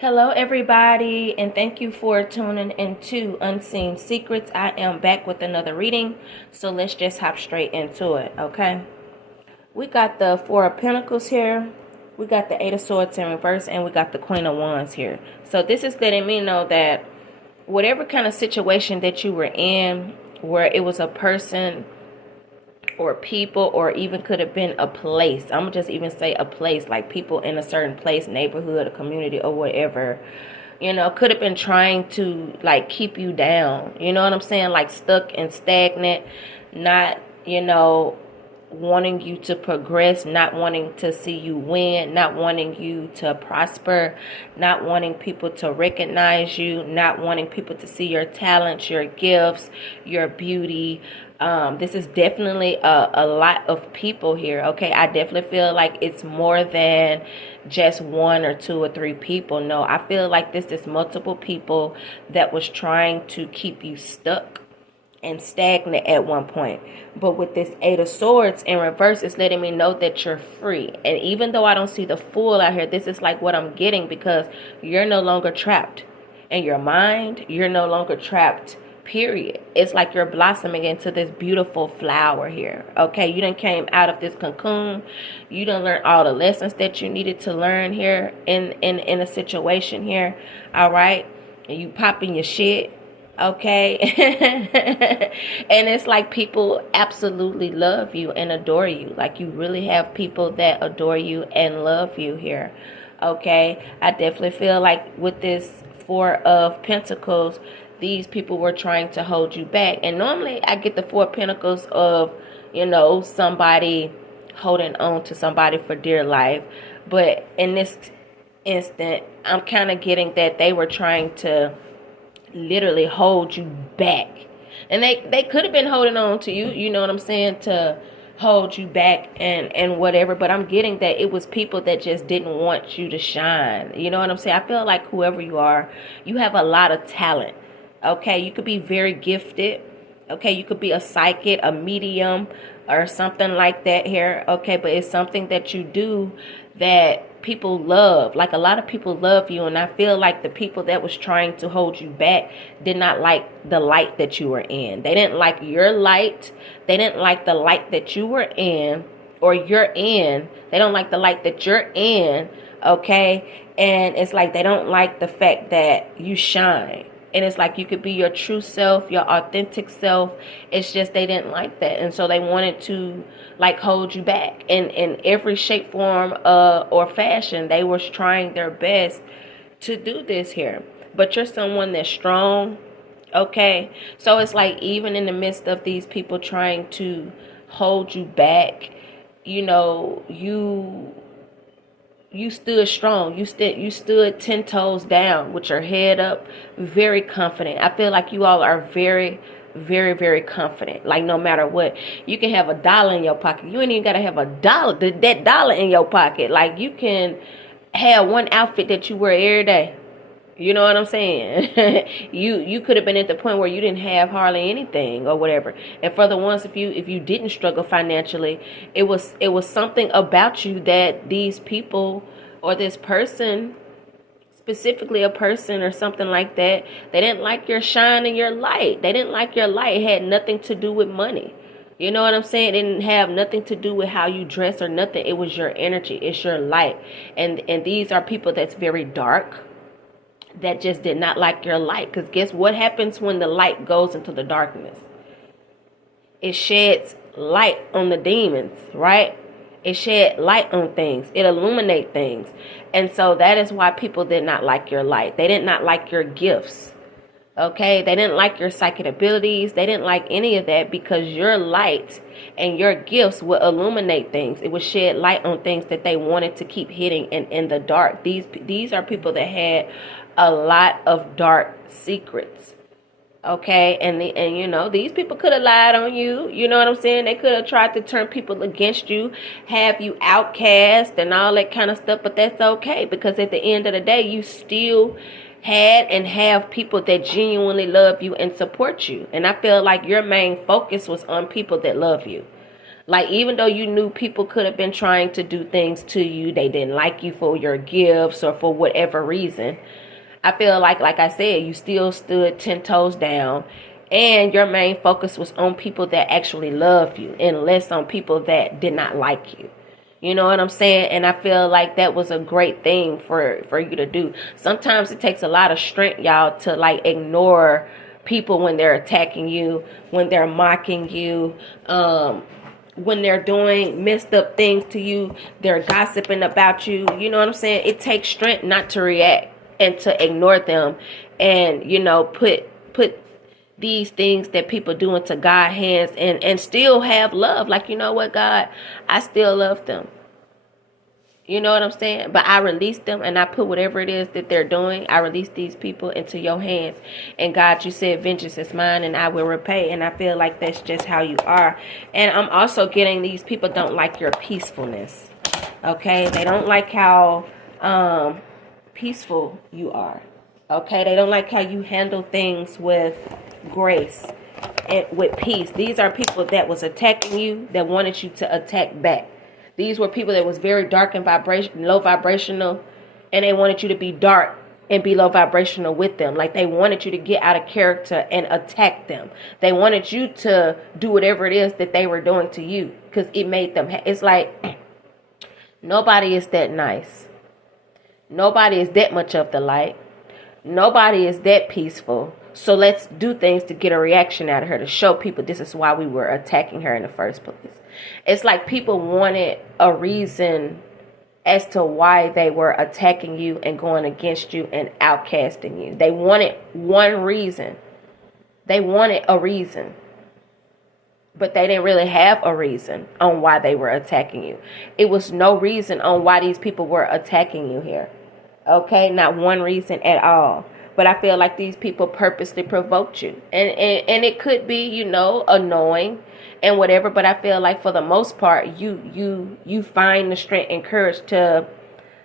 Hello, everybody, and thank you for tuning into Unseen Secrets. I am back with another reading, so let's just hop straight into it, okay? We got the Four of Pentacles here, we got the Eight of Swords in reverse, and we got the Queen of Wands here. So this is letting me know that whatever kind of situation that you were in, where it was a person or people, or even could have been a place. I'm gonna just even say a place, like people in a certain place, neighborhood, a community, or whatever, could have been trying to like keep you down. You know what I'm saying? Like stuck and stagnant, not, wanting you to progress, not wanting to see you win, not wanting you to prosper, not wanting people to recognize you, not wanting people to see your talents, your gifts, your beauty. This is definitely a lot of people here, okay? I definitely feel like it's more than just one or two or three people. No, I feel like this is multiple people that was trying to keep you stuck and stagnant at one point. But with this Eight of Swords in reverse, it's letting me know that you're free. And even though I don't see the Fool out here, this is like what I'm getting, because you're no longer trapped in your mind. You're no longer trapped, period. It's like you're blossoming into this beautiful flower here, okay? You done came out of this cocoon. You done learned all the lessons that you needed to learn here in a situation here, all right? And you popping your shit, okay? And it's like people absolutely love you and adore you. Like you really have people that adore you and love you here, okay? I definitely feel like with this Four of Pentacles, these people were trying to hold you back. And normally I get the Four of Pentacles of, somebody holding on to somebody for dear life. But in this instant, I'm kind of getting that they were trying to literally hold you back. And they could have been holding on to you, you know what I'm saying, to hold you back and whatever. But I'm getting that it was people that just didn't want you to shine. You know what I'm saying? I feel like whoever you are, you have a lot of talent. Okay, you could be very gifted. Okay, you could be a psychic, a medium, or something like that here. Okay, but it's something that you do that people love. Like a lot of people love you, and I feel like the people that was trying to hold you back did not like the light that you were in. They didn't like your light. They didn't like the light that you were in, or you're in. They don't like the light that you're in. Okay, and it's like they don't like the fact that you shine. And it's like you could be your true self, your authentic self. It's just they didn't like that. And so they wanted to like hold you back in every shape, form, or fashion. They were trying their best to do this here. But you're someone that's strong. Okay. So it's like even in the midst of these people trying to hold you back, you stood strong. You stood 10 toes down with your head up, very confident. I feel like you all are very, very, very confident. Like no matter what, you can have $1 in your pocket. You ain't even gotta have that dollar in your pocket. Like you can have one outfit that you wear every day. You know what I'm saying? you could have been at the point where you didn't have hardly anything or whatever. And for the ones, if you didn't struggle financially, it was something about you that these people or this person, specifically a person or something like that, they didn't like your shine and your light. They didn't like your light. It had nothing to do with money. You know what I'm saying? It didn't have nothing to do with how you dress or nothing. It was your energy. It's your light. And these are people that's very dark, that just did not like your light. Because guess what happens when the light goes into the darkness? It sheds light on the demons, right? It shed light on things. It illuminates things. And so that is why people did not like your light. They did not like your gifts. Okay? They didn't like your psychic abilities. They didn't like any of that, because your light and your gifts would illuminate things. It would shed light on things that they wanted to keep hitting in the dark. These are people that had a lot of dark secrets. Okay, and these people could have lied on you. You know what I'm saying? They could have tried to turn people against you, have you outcast and all that kind of stuff. But that's okay, because at the end of the day, you still had and have people that genuinely love you and support you. And I feel like your main focus was on people that love you. Like, even though you knew people could have been trying to do things to you, they didn't like you for your gifts or for whatever reason. I feel like I said, you still stood 10 toes down, and your main focus was on people that actually love you and less on people that did not like you. You know what I'm saying? And I feel like that was a great thing for you to do. Sometimes it takes a lot of strength, y'all, to like ignore people when they're attacking you, when they're mocking you, when they're doing messed up things to you, they're gossiping about you. You know what I'm saying? It takes strength not to react and to ignore them, and put these things that people do into God's hands, and still have love. Like, you know what, God, I still love them. You know what I'm saying? But I release them, and I put whatever it is that they're doing, I release these people into your hands. And God, you said, vengeance is mine and I will repay. And I feel like that's just how you are. And I'm also getting these people don't like your peacefulness. Okay? They don't like how peaceful you are. Okay? They don't like how you handle things with grace and with peace. These are people that was attacking you, that wanted you to attack back. These were people that was very dark and low vibrational, and they wanted you to be dark and be low vibrational with them. Like, they wanted you to get out of character and attack them. They wanted you to do whatever it is that they were doing to you, because it made them. It's like, nobody is that nice. Nobody is that much of the light. Nobody is that peaceful. So let's do things to get a reaction out of her, to show people this is why we were attacking her in the first place. It's like people wanted a reason as to why they were attacking you and going against you and outcasting you. They wanted one reason. They wanted a reason. But they didn't really have a reason on why they were attacking you. It was no reason on why these people were attacking you here. Okay? Not one reason at all. But I feel like these people purposely provoked you. And it could be, annoying and whatever. But I feel like for the most part, you find the strength and courage to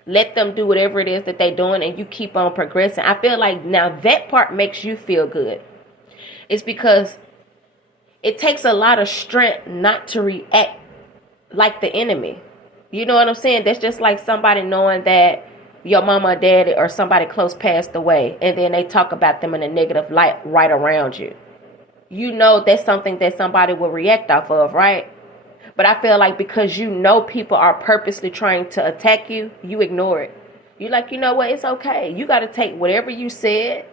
let them do whatever it is that they're doing, and you keep on progressing. I feel like now that part makes you feel good. It's because it takes a lot of strength not to react like the enemy. You know what I'm saying? That's just like somebody knowing that your mama or daddy or somebody close passed away, and then they talk about them in a negative light right around you. You know that's something that somebody will react off of, right? But I feel like because people are purposely trying to attack you, you ignore it. You're like, you know what? It's okay. You got to take whatever you said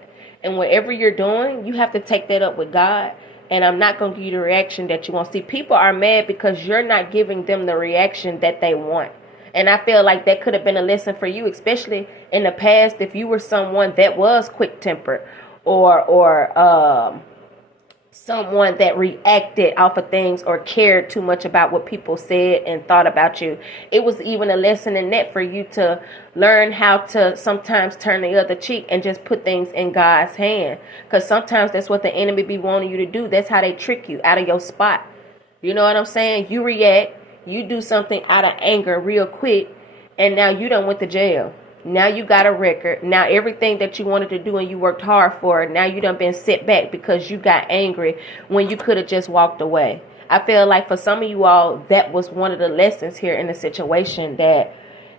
and whatever you're doing, you have to take that up with God. And I'm not going to give you the reaction that you want. See, people are mad because you're not giving them the reaction that they want. And I feel like that could have been a lesson for you, especially in the past, if you were someone that was quick-tempered or someone that reacted off of things or cared too much about what people said and thought about you. It was even a lesson in that for you to learn how to sometimes turn the other cheek and just put things in God's hand. Because sometimes that's what the enemy be wanting you to do. That's how they trick you out of your spot. You know what I'm saying? You react. You do something out of anger real quick, and now you done went to jail. Now you got a record. Now everything that you wanted to do and you worked hard for, now you done been set back because you got angry when you could have just walked away. I feel like for some of you all, that was one of the lessons here in the situation, that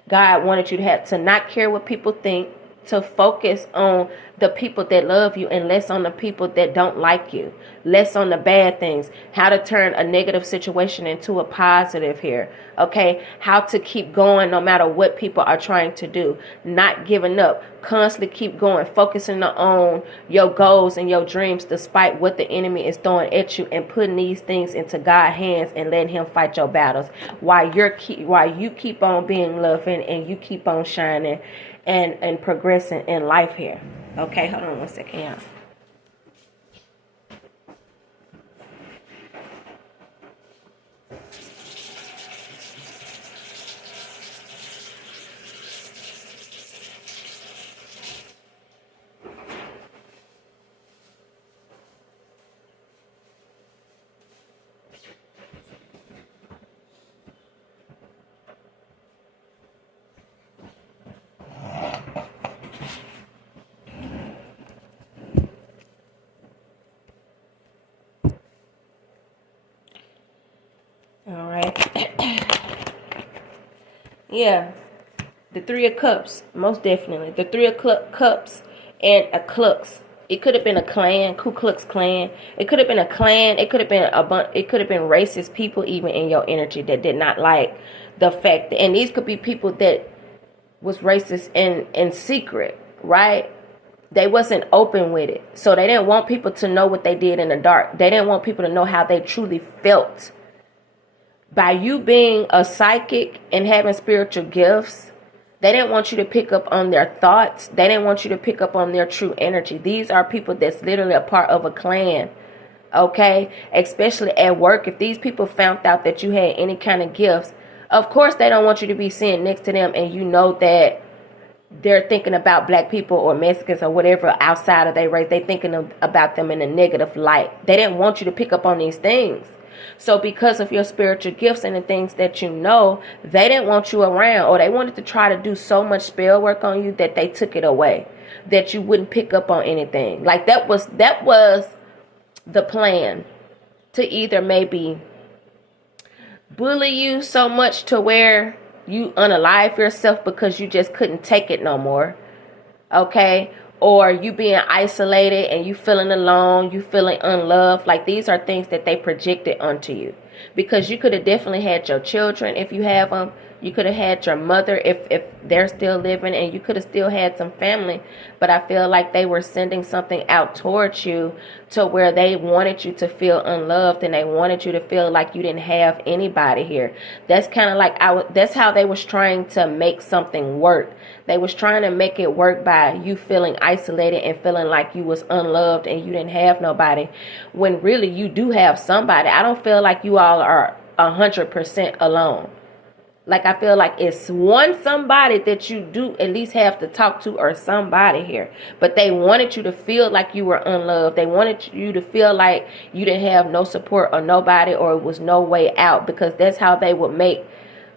God wanted you to have to not care what people think, to focus on the people that love you and less on the people that don't like you, less on the bad things, how to turn a negative situation into a positive here. Okay, how to keep going no matter what people are trying to do, not giving up, constantly keep going, focusing on your goals and your dreams despite what the enemy is throwing at you, and putting these things into God's hands and letting him fight your battles while you keep on being loving and you keep on shining and progressing in life here. Okay, hold on one second, y'all. All right. Yeah. The Three of Cups, most definitely. The Three of Cups and a Klux. It could have been a clan, Ku Klux Klan. It could have been a clan. It could have been it could have been racist people even in your energy that did not like the fact that, and these could be people that was racist in secret, right? They wasn't open with it. So they didn't want people to know what they did in the dark. They didn't want people to know how they truly felt. By you being a psychic and having spiritual gifts, they didn't want you to pick up on their thoughts. They didn't want you to pick up on their true energy. These are people that's literally a part of a clan. Okay? Especially at work. If these people found out that you had any kind of gifts, of course they don't want you to be sitting next to them and you know that they're thinking about black people or Mexicans or whatever outside of their race. They're thinking about them in a negative light. They didn't want you to pick up on these things. So because of your spiritual gifts and the things that you know, they didn't want you around, or they wanted to try to do so much spell work on you that they took it away, that you wouldn't pick up on anything. Like that was the plan, to either maybe bully you so much to where you unalive yourself because you just couldn't take it no more. Okay? Or you being isolated and you feeling alone, you feeling unloved. Like these are things that they projected onto you. Because you could have definitely had your children if you have them. You could have had your mother if they're still living, and you could have still had some family. But I feel like they were sending something out towards you to where they wanted you to feel unloved, and they wanted you to feel like you didn't have anybody here. That's kind of like that's how they was trying to make something work. They was trying to make it work by you feeling isolated and feeling like you was unloved and you didn't have nobody, when really you do have somebody. I don't feel like you all are 100% alone. Like I feel like it's somebody that you do at least have to talk to, or somebody here. But they wanted you to feel like you were unloved. They wanted you to feel like you didn't have no support or nobody, or it was no way out, because that's how they would make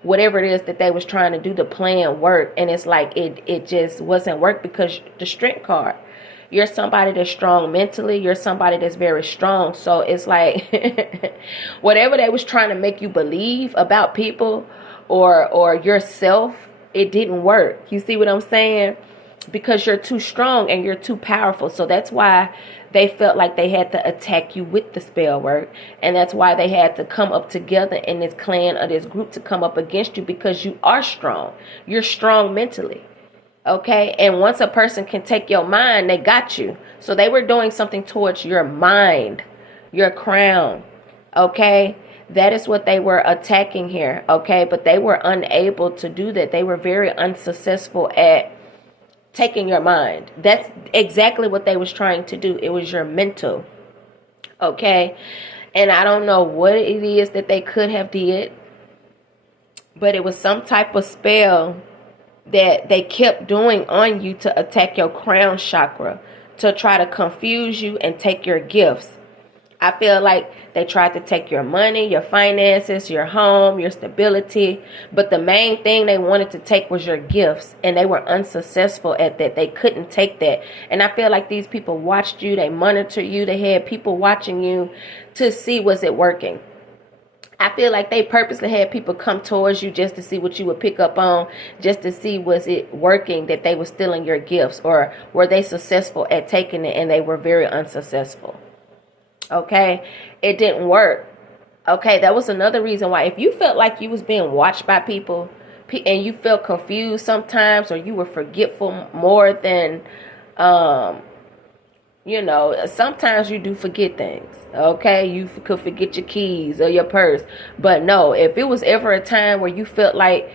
whatever it is that they was trying to do, the plan work. And it's like it just wasn't work, because the Strength card, you're somebody that's strong mentally. You're somebody that's very strong. So it's like whatever they was trying to make you believe about people or yourself, it didn't work. You see what I'm saying? Because you're too strong and you're too powerful. So that's why they felt like they had to attack you with the spell work. And that's why they had to come up together in this clan or this group to come up against you, because you are strong. You're strong mentally. Okay? And once a person can take your mind, they got you. So they were doing something towards your mind, your crown. Okay? That is what they were attacking here. Okay? But they were unable to do that. They were very unsuccessful at taking your mind. That's exactly what they was trying to do. It was your mental. Okay? And I don't know what it is that they could have did, but it was some type of spell that they kept doing on you to attack your crown chakra, to try to confuse you and take your gifts. I feel like they tried to take your money, your finances, your home, your stability. But the main thing they wanted to take was your gifts. And they were unsuccessful at that. They couldn't take that. And I feel like these people watched you. They monitored you. They had people watching you to see, was it working? I feel like they purposely had people come towards you just to see what you would pick up on, just to see, was it working, that they were stealing your gifts, or were they successful at taking it and they were very unsuccessful. Okay, it didn't work. Okay, that was another reason why, if you felt like you was being watched by people and you felt confused sometimes, or you were forgetful more than, sometimes you do forget things. Okay, you could forget your keys or your purse. But no, if it was ever a time where you felt like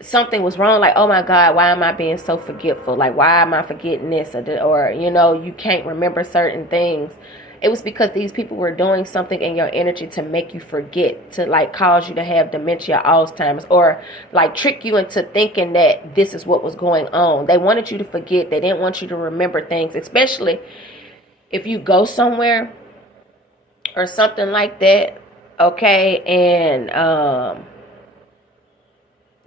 something was wrong, like, oh my God, why am I being so forgetful? Like, why am I forgetting this? Or you can't remember certain things. It was because these people were doing something in your energy to make you forget, to like cause you to have dementia, Alzheimer's, or like trick you into thinking that this is what was going on. They wanted you to forget. They didn't want you to remember things, especially if you go somewhere or something like that. Okay. And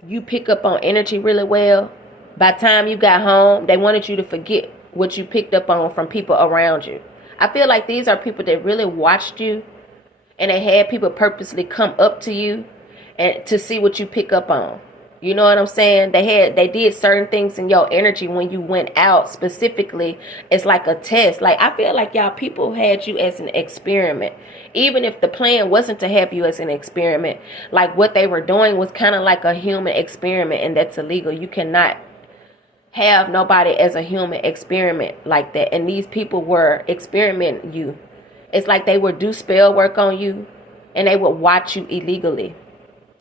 you pick up on energy really well. By the time you got home, they wanted you to forget what you picked up on from people around you. I feel like these are people that really watched you And they had people purposely come up to you and to see what you pick up on. You know what I'm saying? They did certain things in your energy when you went out specifically. It's like a test. Like, I feel like y'all people had you as an experiment. Even if the plan wasn't to have you as an experiment, like what they were doing was kind of like a human experiment, and that's illegal. You cannot have nobody as a human experiment like that. And these people were experimenting you. It's like they would do spell work on you, and they would watch you illegally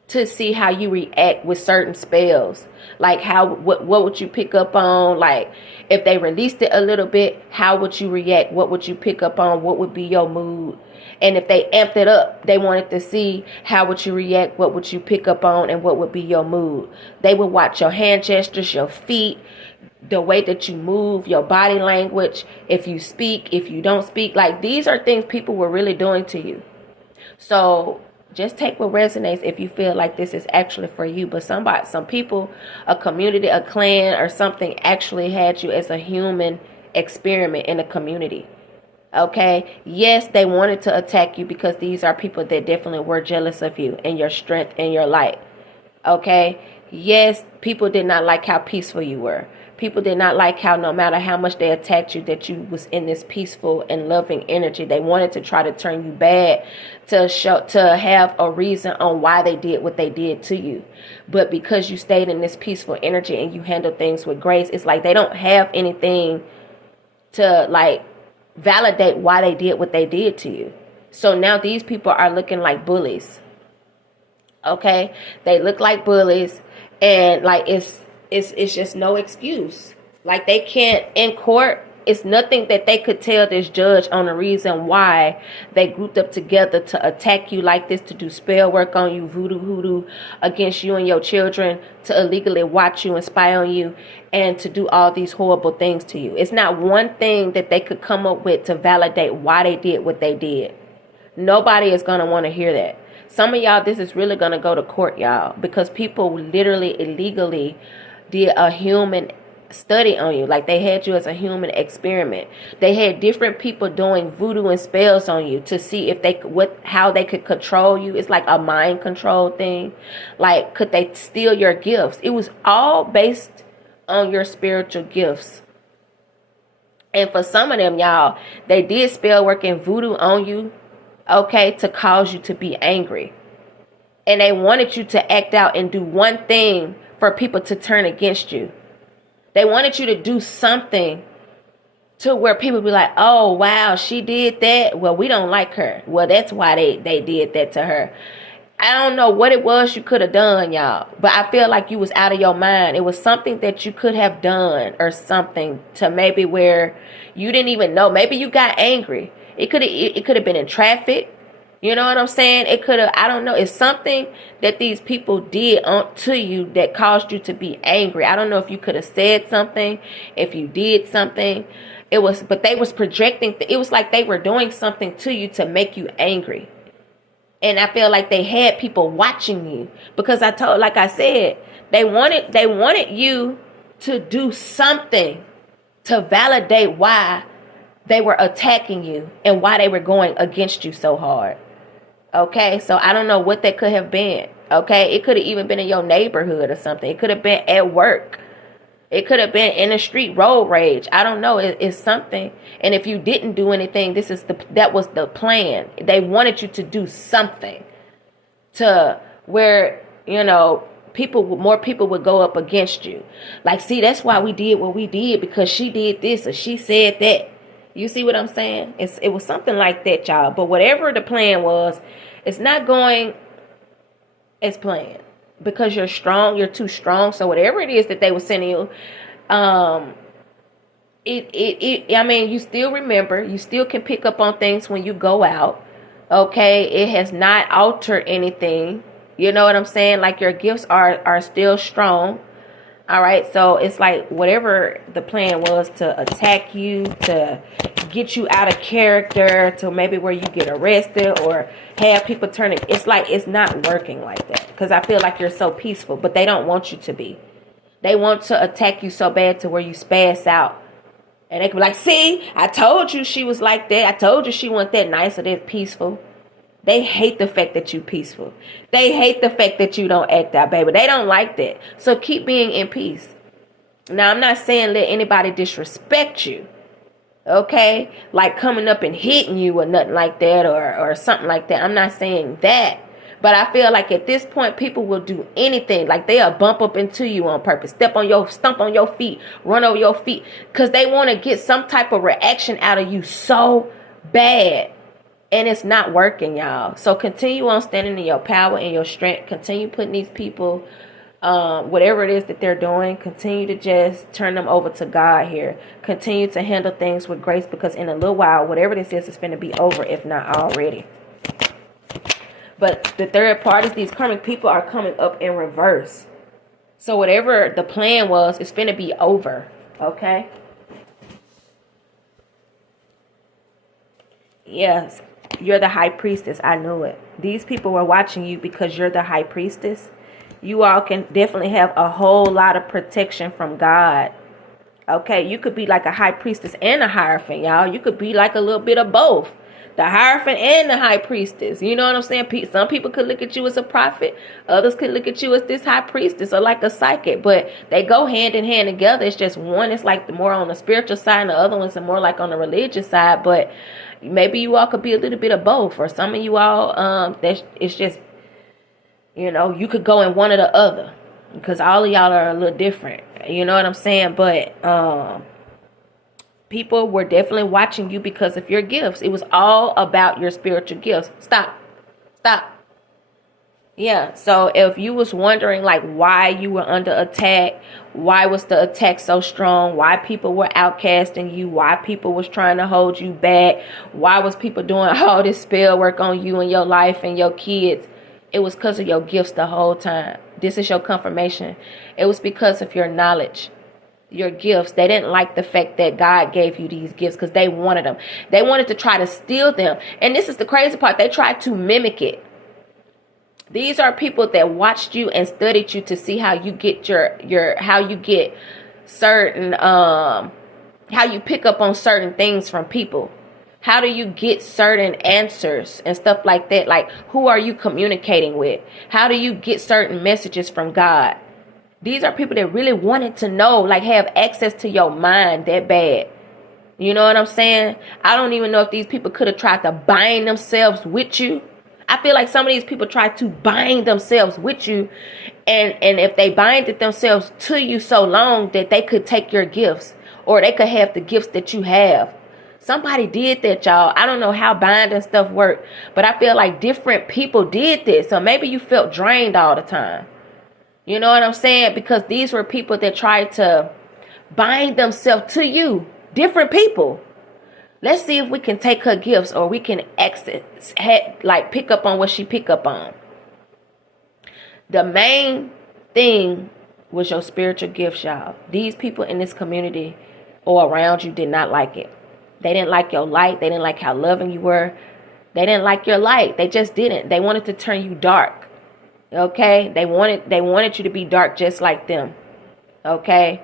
to see how you react with certain spells. Like what would you pick up on? Like if they released it a little bit, how would you react? What would you pick up on? What would be your mood? And if they amped it up, they wanted to see how would you react? What would you pick up on? And what would be your mood? They would watch your hand gestures, your feet, the way that you move, your body language, if you speak, if you don't speak. Like, these are things people were really doing to you. So just take what resonates if you feel like this is actually for you. But some people, a community, a clan or something actually had you as a human experiment in a community. Okay? Yes, they wanted to attack you because these are people that definitely were jealous of you and your strength and your light. Okay? Yes, people did not like how peaceful you were. People did not like how no matter how much they attacked you, that you was in this peaceful and loving energy. They wanted to try to turn you bad to have a reason on why they did what they did to you. But because you stayed in this peaceful energy and you handle things with grace, it's like they don't have anything to like validate why they did what they did to you. So now these people are looking like bullies. Okay? They look like bullies, and like it's just no excuse. Like, they can't, in court, it's nothing that they could tell this judge on the reason why they grouped up together to attack you like this, to do spell work on you, voodoo hoodoo against you and your children, to illegally watch you and spy on you, and to do all these horrible things to you. It's not one thing that they could come up with to validate why they did what they did. Nobody is going to want to hear that. Some of y'all, this is really going to go to court, y'all, because people literally illegally did a human study on you. Like, they had you as a human experiment. They had different people doing voodoo and spells on you to see if how they could control you. It's like a mind control thing. Like, could they steal your gifts? It was all based on your spiritual gifts. And for some of them, y'all, they did spell work and voodoo on you, okay, to cause you to be angry. And they wanted you to act out and do one thing for people to turn against you. They wanted you to do something to where people be like, oh, wow, she did that. Well, we don't like her. Well, that's why they did that to her. I don't know what it was you could have done, y'all. But I feel like you was out of your mind. It was something that you could have done or something to maybe where you didn't even know. Maybe you got angry. It could have been in traffic. You know what I'm saying? It could have, I don't know. It's something that these people did to you that caused you to be angry. I don't know if you could have said something, if you did something. But they was projecting. It was like they were doing something to you to make you angry. And I feel like they had people watching you because like I said, they wanted you to do something to validate why they were attacking you and why they were going against you so hard. Okay, so I don't know what that could have been. Okay, it could have even been in your neighborhood or something. It could have been at work. It could have been in the street, road rage. I don't know. It's something. And if you didn't do anything, that was the plan. They wanted you to do something to where, you know, more people would go up against you. Like, see, that's why we did what we did, because she did this or she said that. You see what I'm saying? It was something like that, y'all. But whatever the plan was, it's not going as planned because you're strong. You're too strong. So whatever it is that they were sending you, I mean, you still remember. You still can pick up on things when you go out. Okay, it has not altered anything. You know what I'm saying? Like, your gifts are still strong. All right, so it's like whatever the plan was to attack you, to get you out of character, to maybe where you get arrested or have people turning. It's like it's not working like that because I feel like you're so peaceful, but they don't want you to be. They want to attack you so bad to where you spaz out. And they can be like, see, I told you she was like that. I told you she wasn't that nice or that peaceful. They hate the fact that you peaceful. They hate the fact that you don't act out, baby. They don't like that. So keep being in peace. Now, I'm not saying let anybody disrespect you. Okay? Like coming up and hitting you or nothing like that or something like that. I'm not saying that. But I feel like at this point, people will do anything. Like they'll bump up into you on purpose. Stomp on your feet. Run over your feet. Because they want to get some type of reaction out of you so bad. And it's not working, y'all. So continue on standing in your power and your strength. Continue putting these people, whatever it is that they're doing, continue to just turn them over to God here. Continue to handle things with grace, because in a little while, whatever this is going to be over, if not already. But the third part is these karmic people are coming up in reverse. So whatever the plan was, it's going to be over. Okay? Yes. You're the high priestess. I knew it. These people were watching you because you're the high priestess. You all can definitely have a whole lot of protection from God. Okay, you could be like a high priestess and a hierophant, y'all. You could be like a little bit of both. The hierophant and the high priestess. You know what I'm saying? Some people could look at you as a prophet. Others could look at you as this high priestess or like a psychic. But they go hand in hand together. It's just one is like more on the spiritual side and the other one's more like on the religious side. But maybe you all could be a little bit of both. Or some of you all, it's just, you know, you could go in one or the other. Because all of y'all are a little different. You know what I'm saying? But people were definitely watching you because of your gifts. It was all about your spiritual gifts. Stop. Yeah. So if you was wondering like why you were under attack, why was the attack so strong, why people were outcasting you, why people was trying to hold you back, why was people doing all this spell work on you and your life and your kids, it was because of your gifts the whole time. This is your confirmation. It was because of your knowledge. Your gifts. They didn't like the fact that God gave you these gifts because they wanted them. They wanted to try to steal them. And this is the crazy part. They tried to mimic it. These are people that watched you and studied you to see how you get how you get certain, how you pick up on certain things from people. How do you get certain answers and stuff like that? Like, who are you communicating with? How do you get certain messages from God? These are people that really wanted to know, like have access to your mind that bad. You know what I'm saying? I don't even know if these people could have tried to bind themselves with you. I feel like some of these people tried to bind themselves with you. And if they binded themselves to you so long that they could take your gifts or they could have the gifts that you have. Somebody did that, y'all. I don't know how binding stuff worked, but I feel like different people did this. So maybe you felt drained all the time. You know what I'm saying? Because these were people that tried to bind themselves to you. Different people. Let's see if we can take her gifts or we can pick up on what she pick up on. The main thing was your spiritual gifts, y'all. These people in this community or around you did not like it. They didn't like your light. They didn't like how loving you were. They didn't like your light. They just didn't. They wanted to turn you dark. Okay, they wanted you to be dark just like them. Okay,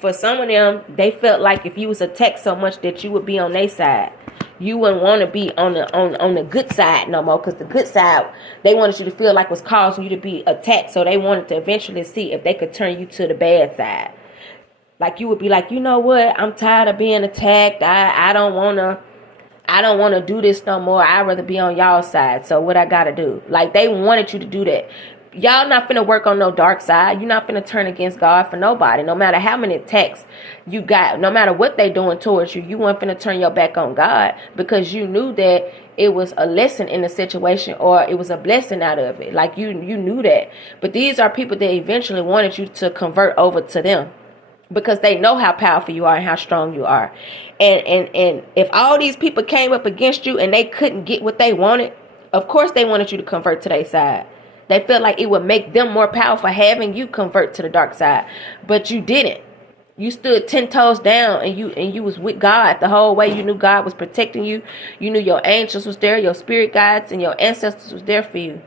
for some of them, they felt like if you was attacked so much that you would be on their side. You wouldn't want to be on the good side no more, because the good side they wanted you to feel like was causing you to be attacked. So they wanted to eventually see if they could turn you to the bad side. Like you would be like, you know what? I'm tired of being attacked. I don't want to do this no more. I'd rather be on y'all side. So what I got to do? Like they wanted you to do that. Y'all not finna work on no dark side. You're not finna turn against God for nobody. No matter how many attacks you got, no matter what they doing towards you, you weren't finna turn your back on God because you knew that it was a lesson in the situation or it was a blessing out of it. Like you knew that. But these are people that eventually wanted you to convert over to them, because they know how powerful you are and how strong you are. And if all these people came up against you and they couldn't get what they wanted, of course they wanted you to convert to their side. They felt like it would make them more powerful having you convert to the dark side. But you didn't. You stood 10 toes down and you was with God the whole way. You knew God was protecting you. You knew your angels was there, your spirit guides and your ancestors was there for you.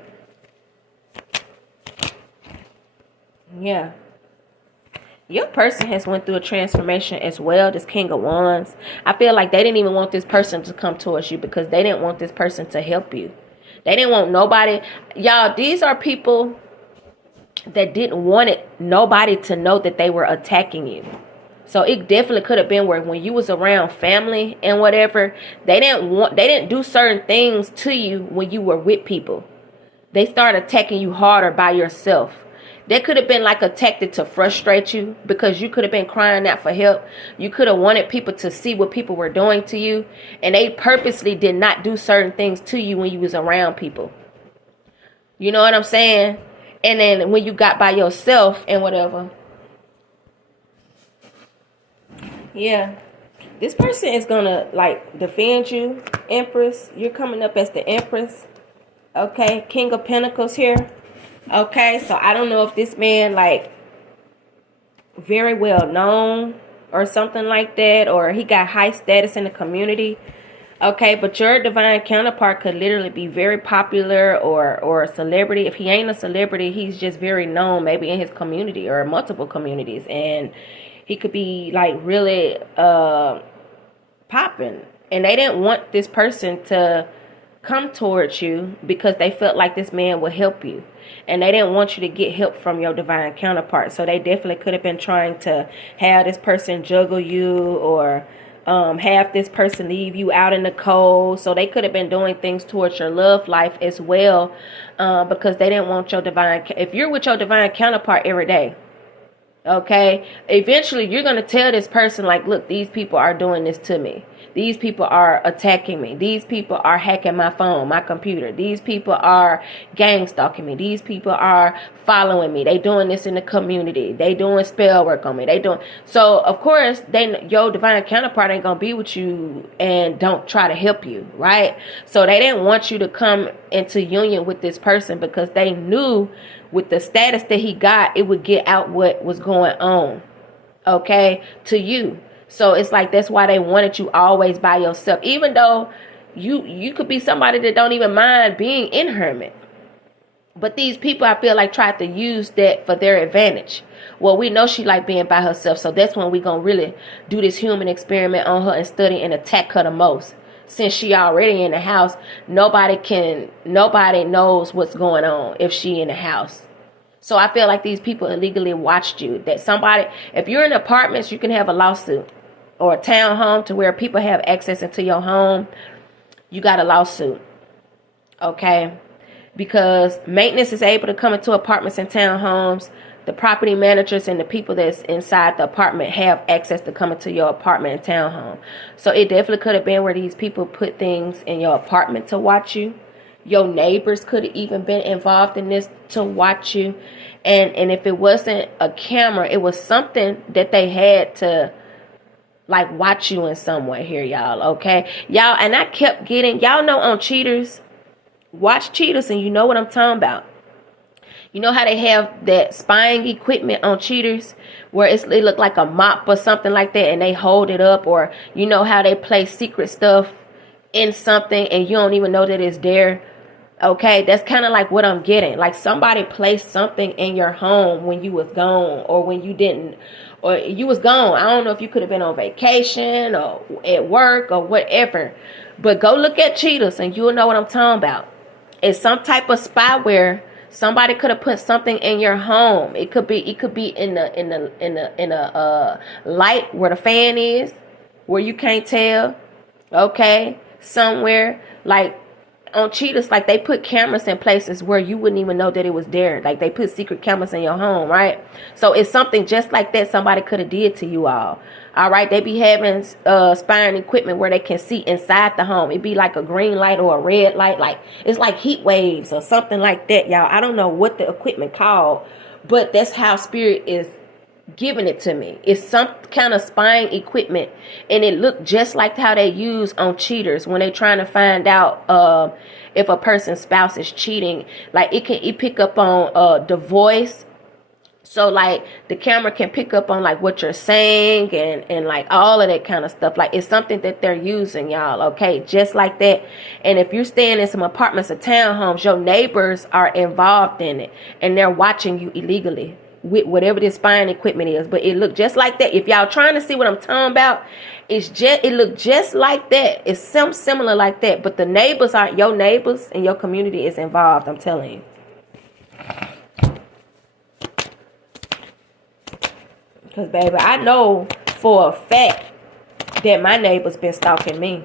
Your person has went through a transformation as well, this King of Wands. I feel like they didn't even want this person to come towards you because they didn't want this person to help you. They didn't want nobody. Y'all, these are people that didn't want nobody to know that they were attacking you. So it definitely could have been where when you was around family and whatever, they didn't do certain things to you when you were with people. They started attacking you harder by yourself. They could have been like a tactic to frustrate you because you could have been crying out for help. You could have wanted people to see what people were doing to you. And they purposely did not do certain things to you when you was around people. You know what I'm saying? And then when you got by yourself and whatever. Yeah. This person is going to like defend you. Empress. You're coming up as the Empress. Okay. King of Pentacles here. Okay, so I don't know if this man like very well known or something like that, or he got high status in the community. Okay, but your divine counterpart could literally be very popular or a celebrity. If he ain't a celebrity, he's just very known maybe in his community or multiple communities, and he could be like really popping. And they didn't want this person to come towards you because they felt like this man would help you, and they didn't want you to get help from your divine counterpart. So they definitely could have been trying to have this person juggle you or have this person leave you out in the cold. So they could have been doing things towards your love life as well, because they didn't want your divine. If you're with your divine counterpart every day, okay, eventually you're going to tell this person like, look, these people are doing this to me. These people are attacking me. These people are hacking my phone, my computer. These people are gang stalking me. These people are following me. They doing this in the community. They doing spell work on me. They doing. So, of course, your divine counterpart ain't going to be with you and don't try to help you, right? So they didn't want you to come into union with this person because they knew with the status that he got, it would get out what was going on, okay, to you. So it's like that's why they wanted you always by yourself, even though you could be somebody that don't even mind being in hermit. But these people, I feel like, tried to use that for their advantage. Well, we know she like being by herself, so that's when we gonna really do this human experiment on her and study and attack her the most. Since she already in the house, nobody knows what's going on if she in the house. So I feel like these people illegally watched you. That somebody, if you're in apartments, you can have a lawsuit. Or a townhome to where people have access into your home, you got a lawsuit. Okay? Because maintenance is able to come into apartments and townhomes. The property managers and the people that's inside the apartment have access to come into your apartment and townhome. So it definitely could have been where these people put things in your apartment to watch you. Your neighbors could have even been involved in this to watch you. And if it wasn't a camera, it was something that they had to like watch you in some way here, y'all. Okay, y'all. And I kept getting, y'all know on Cheaters, watch Cheaters and you know what I'm talking about. You know how they have that spying equipment on Cheaters where it look like a mop or something like that and they hold it up, or you know how they place secret stuff in something and you don't even know that it's there. Okay, that's kind of like what I'm getting. Like somebody placed something in your home when you was gone, or when you didn't, or you was gone. I don't know if you could have been on vacation or at work or whatever. But go look at Cheetahs and you'll know what I'm talking about. It's some type of spyware. Somebody could have put something in your home. It could be in the light where the fan is, where you can't tell. Okay, somewhere like. On Cheetahs, like they put cameras in places where you wouldn't even know that it was there. Like they put secret cameras in your home, right? So it's something just like that somebody could have did to you all. All right, they be having spying equipment where they can see inside the home. It'd be like a green light or a red light, like it's like heat waves or something like that, y'all. I don't know what the equipment called, but that's how spirit is giving it to me. It's some kind of spying equipment, and it looked just like how they use on cheaters when they trying to find out if a person's spouse is cheating. Like it pick up on the voice, so like the camera can pick up on like what you're saying and like all of that kind of stuff. Like it's something that they're using, y'all. Okay, just like that. And if you're staying in some apartments or townhomes, your neighbors are involved in it and they're watching you illegally. with whatever this spying equipment is. But it looked just like that. If y'all trying to see what I'm talking about, it looked just like that. It's some similar like that. But the neighbors are your neighbors, and your community is involved. I'm telling you. Because, baby, I know for a fact that my neighbor's been stalking me.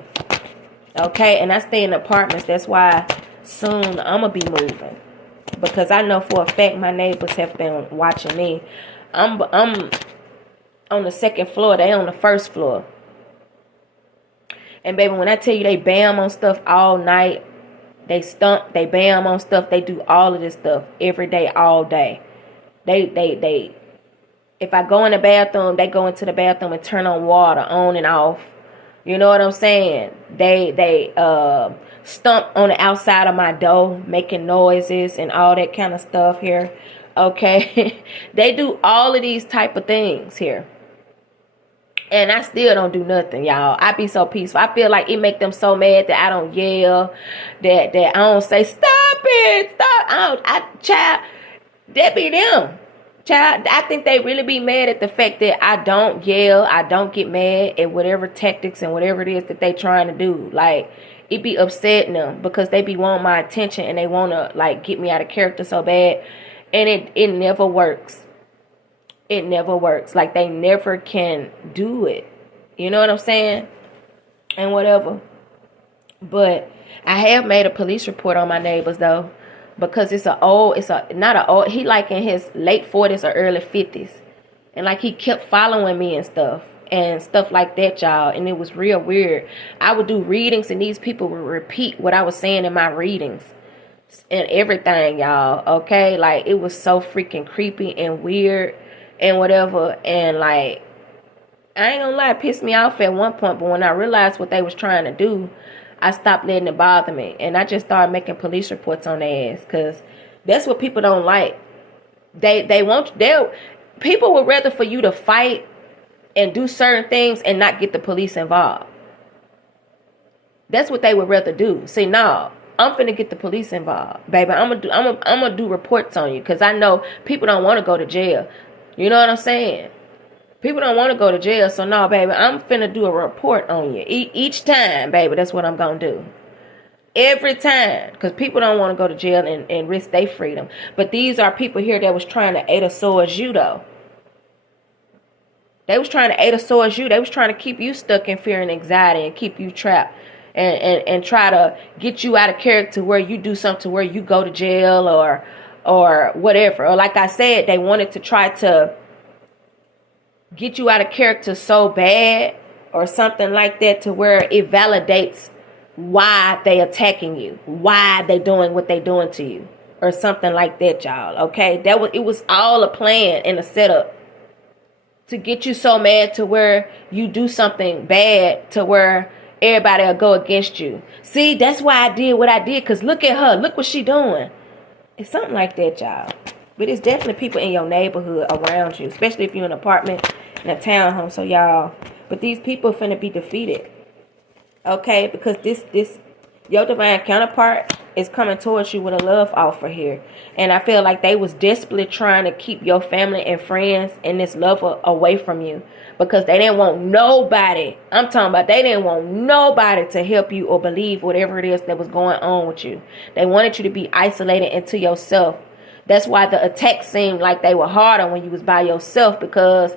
Okay? And I stay in apartments. That's why soon I'm going to be moving. Because I know for a fact my neighbors have been watching me. I'm on the second floor. They on the first floor. And, baby, when I tell you they bam on stuff all night, they stomp, they bam on stuff, they do all of this stuff every day, all day. They if I go in the bathroom, they go into the bathroom and turn on water on and off. You know what I'm saying? They stomp on the outside of my door, making noises and all that kind of stuff here. Okay? They do all of these type of things here. And I still don't do nothing, y'all. I be so peaceful. I feel like it make them so mad that I don't yell, that I don't say, stop it, stop. Child, that be them. Child, I think they really be mad at the fact that I don't yell, I don't get mad at whatever tactics and whatever it is that they trying to do. Like, it be upsetting them because they be wanting my attention and they want to, like, get me out of character so bad. And it never works. It never works. Like, they never can do it. You know what I'm saying? And whatever. But I have made a police report on my neighbors, though. Because he like in his late 40s or early 50s. And like he kept following me and stuff like that, y'all. And it was real weird. I would do readings and these people would repeat what I was saying in my readings. And everything, y'all. Okay? Like, it was so freaking creepy and weird and whatever. And like, I ain't gonna lie, it pissed me off at one point. But when I realized what they was trying to do, I stopped letting it bother me. And I just started making police reports on their ass. Because that's what people don't like. People would rather for you to fight and do certain things and not get the police involved. That's what they would rather do. See, no, I'm finna get the police involved. Baby, I'm gonna do reports on you. Because I know people don't want to go to jail. You know what I'm saying? People don't want to go to jail, so no, baby, I'm finna do a report on you. Each time, baby, that's what I'm gonna do. Every time. Because people don't want to go to jail and risk their freedom. But these are people here that was trying to aid us towards you, though. They was trying to aid us towards you. They was trying to keep you stuck in fear and anxiety and keep you trapped. And try to get you out of character where you do something where you go to jail or whatever. Or like I said, they wanted to try to get you out of character so bad or something like that to where it validates why they attacking you, why they doing what they doing to you, or something like that, y'all. Okay, it was all a plan and a setup to get you so mad to where you do something bad to where everybody will go against you. See, that's why I did what I did, because look at her, look what she doing. It's something like that, y'all. But it's definitely people in your neighborhood around you, especially if you're in an apartment, in a townhome. So y'all, but these people finna be defeated. Okay, because this your divine counterpart is coming towards you with a love offer here. And I feel like they was desperately trying to keep your family and friends and this lover away from you. Because they didn't want nobody, I'm talking about they didn't want nobody to help you or believe whatever it is that was going on with you. They wanted you to be isolated into yourself. That's why the attacks seemed like they were harder when you was by yourself, because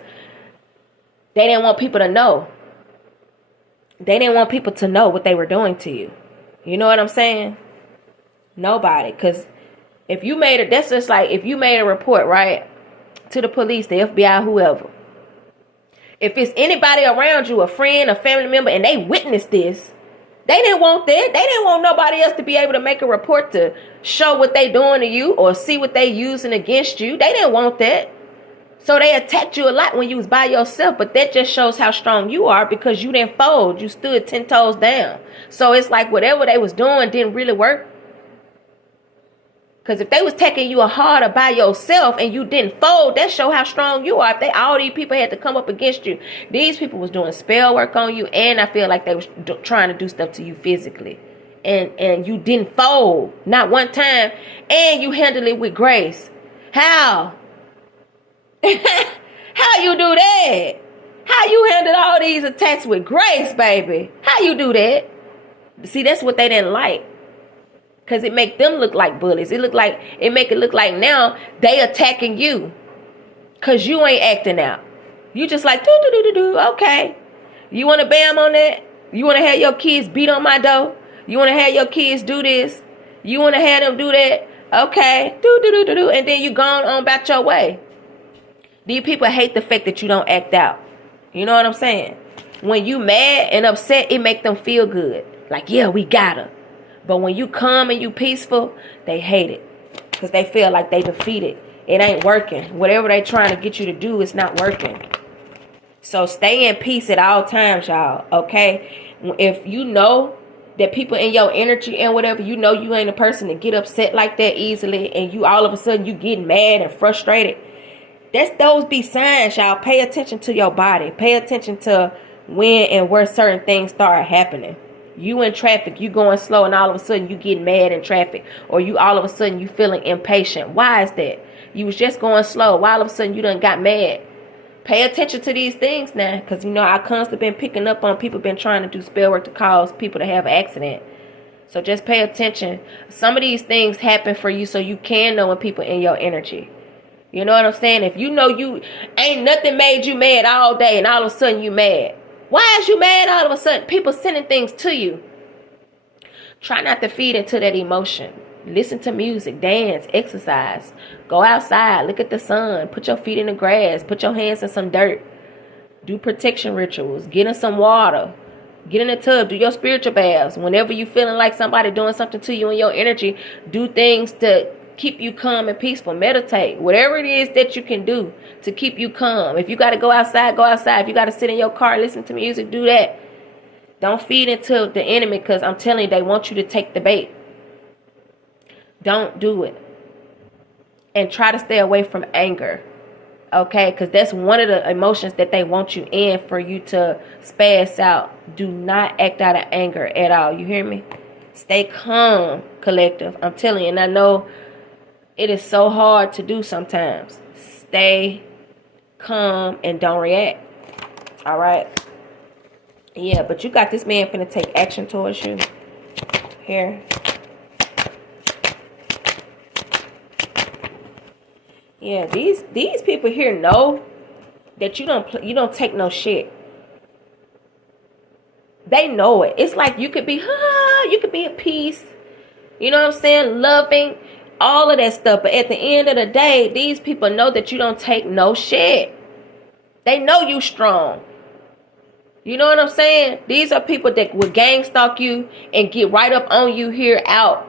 they didn't want people to know. They didn't want people to know what they were doing to you. You know what I'm saying? Nobody. Because if you made it, that's just like if you made a report, right, to the police, the FBI, whoever. If it's anybody around you, a friend, a family member, and they witnessed this, they didn't want that. They didn't want nobody else to be able to make a report to show what they doing to you or see what they using against you. They didn't want that. So they attacked you a lot when you was by yourself. But that just shows how strong you are, because you didn't fold. You stood 10 toes down. So it's like whatever they was doing didn't really work. Because if they was taking you harder by yourself and you didn't fold, that show how strong you are. If all these people had to come up against you, these people was doing spell work on you, and I feel like they was trying to do stuff to you physically, and you didn't fold, not one time, and you handled it with grace. How? How you do that? How you handle all these attacks with grace, baby? How you do that? See, that's what they didn't like. Because it make them look like bullies. It make it look like now they attacking you. Because you ain't acting out. You just like, do. Okay. You want to bam on that? You want to have your kids beat on my door? You want to have your kids do this? You want to have them do that? Okay. Do. And then you gone on about your way. These people hate the fact that you don't act out. You know what I'm saying? When you mad and upset, it make them feel good. Like, yeah, we got her. But when you calm and you peaceful, they hate it. Because they feel like they defeated. It ain't working. Whatever they trying to get you to do, it's not working. So stay in peace at all times, y'all. Okay? If you know that people in your energy and whatever, you know you ain't a person to get upset like that easily. And you all of a sudden you getting mad and frustrated. Those be signs, y'all. Pay attention to your body. Pay attention to when and where certain things start happening. You in traffic, you going slow, and all of a sudden you getting mad in traffic. Or you all of a sudden you feeling impatient. Why is that? You was just going slow. Why all of a sudden you done got mad? Pay attention to these things now. Because, you know, I constantly been picking up on people been trying to do spell work to cause people to have an accident. So just pay attention. Some of these things happen for you so you can know when people in your energy. You know what I'm saying? If you know you ain't nothing made you mad all day and all of a sudden you mad. Why is you mad all of a sudden? People sending things to you. Try not to feed into that emotion. Listen to music, dance, exercise. Go outside, look at the sun, put your feet in the grass, put your hands in some dirt. Do protection rituals, get in some water, get in the tub, do your spiritual baths. Whenever you feeling like somebody doing something to you in your energy, do things to keep you calm and peaceful. Meditate. Whatever it is that you can do to keep you calm. If you got to go outside, go outside. If you got to sit in your car, listen to music, do that. Don't feed into the enemy, because I'm telling you, they want you to take the bait. Don't do it. And try to stay away from anger. Okay? Because that's one of the emotions that they want you in for you to spaz out. Do not act out of anger at all. You hear me? Stay calm, collective. I'm telling you. And I know it is so hard to do sometimes. Stay calm and don't react. All right? Yeah, but you got this man finna take action towards you. Here. Yeah, these people here know that you don't take no shit. They know it. It's like you could be at peace. You know what I'm saying? Loving. All of that stuff. But at the end of the day, these people know that you don't take no shit. They know you strong. You know what I'm saying? These are people that will gang stalk you and get right up on you here out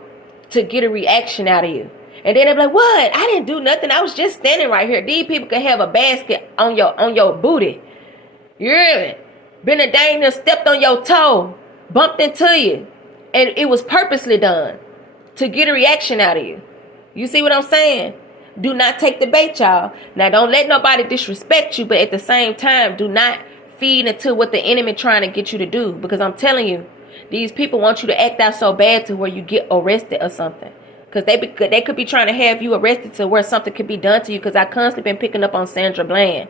to get a reaction out of you. And then they're like, what? I didn't do nothing. I was just standing right here. These people could have a basket on your booty. You hear me? Been a dang near stepped on your toe. Bumped into you. And it was purposely done to get a reaction out of you. You see what I'm saying? Do not take the bait, y'all. Now, don't let nobody disrespect you, but at the same time, do not feed into what the enemy trying to get you to do. Because I'm telling you, these people want you to act out so bad to where you get arrested or something. Because they could be trying to have you arrested to where something could be done to you. Because I constantly been picking up on Sandra Bland.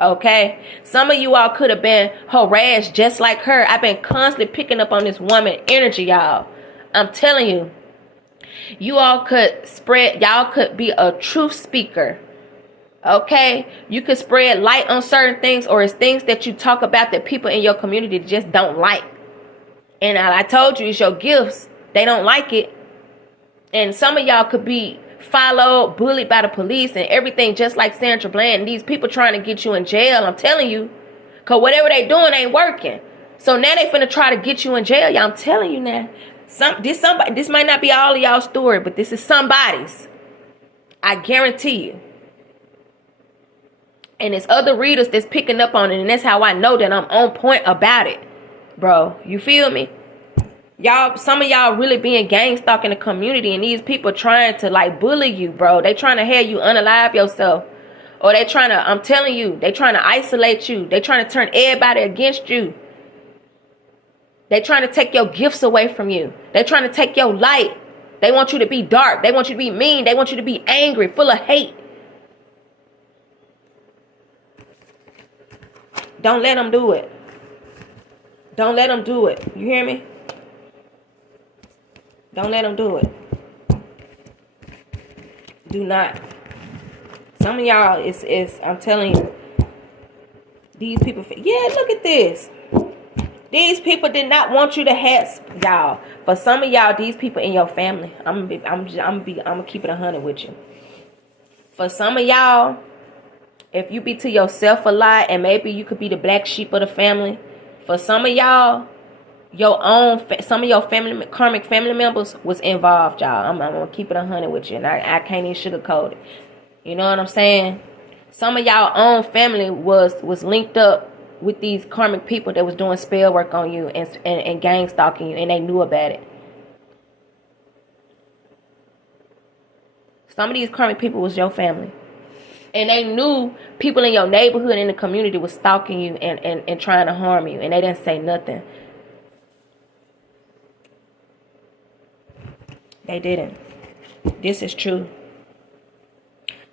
Okay? Some of you all could have been harassed just like her. I've been constantly picking up on this woman energy, y'all. I'm telling you. You all could y'all could be a truth speaker. Okay? You could spread light on certain things, or it's things that you talk about that people in your community just don't like. And I told you, it's your gifts. They don't like it. And some of y'all could be followed, bullied by the police and everything, just like Sandra Bland. And these people trying to get you in jail, I'm telling you. Because whatever they doing ain't working. So now they finna try to get you in jail. Y'all, I'm telling you now. This might not be all of y'all's story, but this is somebody's. I guarantee you. And it's other readers that's picking up on it. And that's how I know that I'm on point about it. Bro, you feel me? Y'all, some of y'all really being gang stalking the community. And these people trying to like bully you, bro. They trying to have you unalive yourself. Or they trying to, I'm telling you, they trying to isolate you. They trying to turn everybody against you. They trying to take your gifts away from you. They trying to take your light. They want you to be dark. They want you to be mean. They want you to be angry, full of hate. Don't let them do it. Don't let them do it. You hear me? Don't let them do it. Do not. Some of y'all is I'm telling you, these people, yeah, look at this. These people did not want you to have, y'all. For some of y'all, these people in your family, I'm gonna keep it 100 with you. For some of y'all, if you be to yourself a lot, and maybe you could be the black sheep of the family. For some of y'all, some of your family, karmic family members was involved, y'all. I'm gonna keep it 100 with you, and I can't even sugarcoat it. You know what I'm saying? Some of y'all own family was linked up with these karmic people that was doing spell work on you and gang stalking you, and they knew about it. Some of these karmic people was your family. And they knew people in your neighborhood, in the community, was stalking you and trying to harm you. And they didn't say nothing. They didn't. This is true.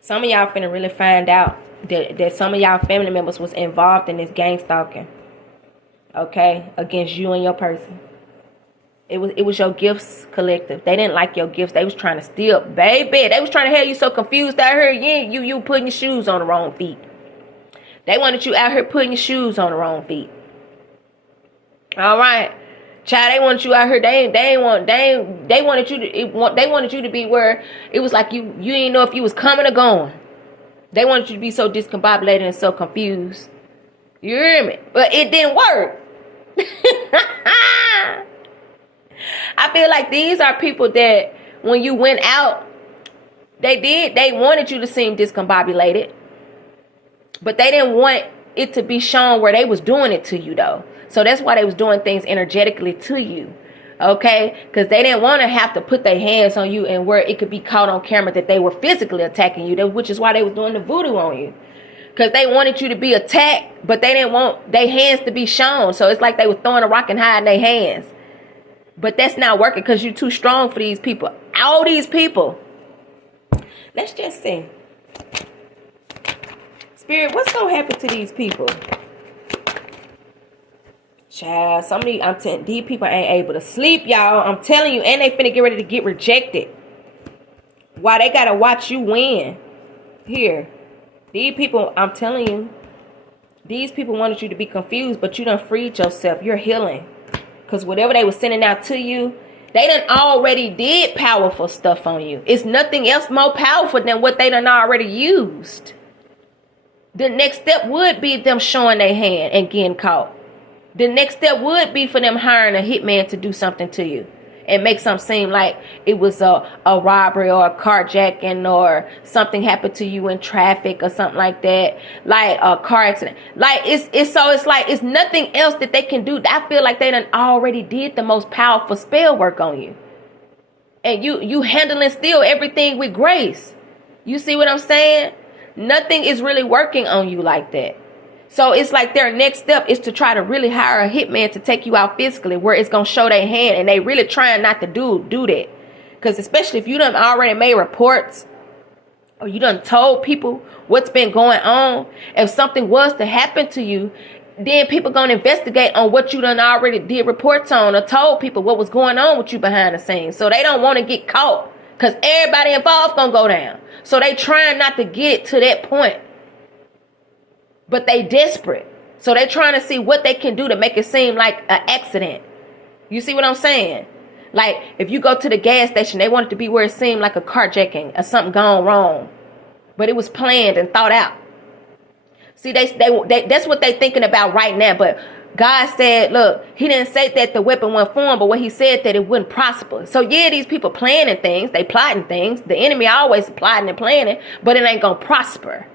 Some of y'all finna really find out that some of y'all family members was involved in this gang stalking. Okay? Against you and your person. It was your gifts collective. They didn't like your gifts. They was trying to steal, baby. They was trying to have you so confused out here. You putting your shoes on the wrong feet. They wanted you out here putting your shoes on the wrong feet. All right, child. They wanted you out here. They wanted you to be where it was like you didn't know if you was coming or going. They wanted you to be so discombobulated and so confused. You hear me? But it didn't work. I feel like these are people that when you went out, they wanted you to seem discombobulated, but they didn't want it to be shown where they was doing it to you though. So that's why they was doing things energetically to you. Okay? Because they didn't want to have to put their hands on you and where it could be caught on camera that they were physically attacking you, which is why they was doing the voodoo on you. Because they wanted you to be attacked, but they didn't want their hands to be shown. So it's like they were throwing a rock and hiding their hands. But that's not working because you're too strong for these people. All these people. Let's just see. Spirit, what's going to happen to these people? Child, these people ain't able to sleep, y'all. I'm telling you. And they finna get ready to get rejected. Why they got to watch you win. Here. These people, I'm telling you. These people wanted you to be confused, but you done freed yourself. You're healing. Because whatever they were sending out to you, they done already did powerful stuff on you. It's nothing else more powerful than what they done already used. The next step would be them showing their hand and getting caught. The next step would be for them hiring a hitman to do something to you. And make something seem like it was a robbery or a carjacking or something happened to you in traffic or something like that. Like a car accident. Like it's nothing else that they can do. I feel like they done already did the most powerful spell work on you. And you handling still everything with grace. You see what I'm saying? Nothing is really working on you like that. So it's like their next step is to try to really hire a hitman to take you out physically where it's going to show their hand. And they really trying not to do that. Because especially if you done already made reports or you done told people what's been going on. If something was to happen to you, then people going to investigate on what you done already did reports on or told people what was going on with you behind the scenes. So they don't want to get caught because everybody involved going to go down. So they trying not to get to that point. But they desperate. So they're trying to see what they can do to make it seem like an accident. You see what I'm saying? Like if you go to the gas station, they want it to be where it seemed like a carjacking or something gone wrong. But it was planned and thought out. See, that's what they're thinking about right now. But God said, look, he didn't say that the weapon went form, but what he said that it wouldn't prosper. So yeah, these people planning things. They plotting things. The enemy always plotting and planning, but it ain't going to prosper.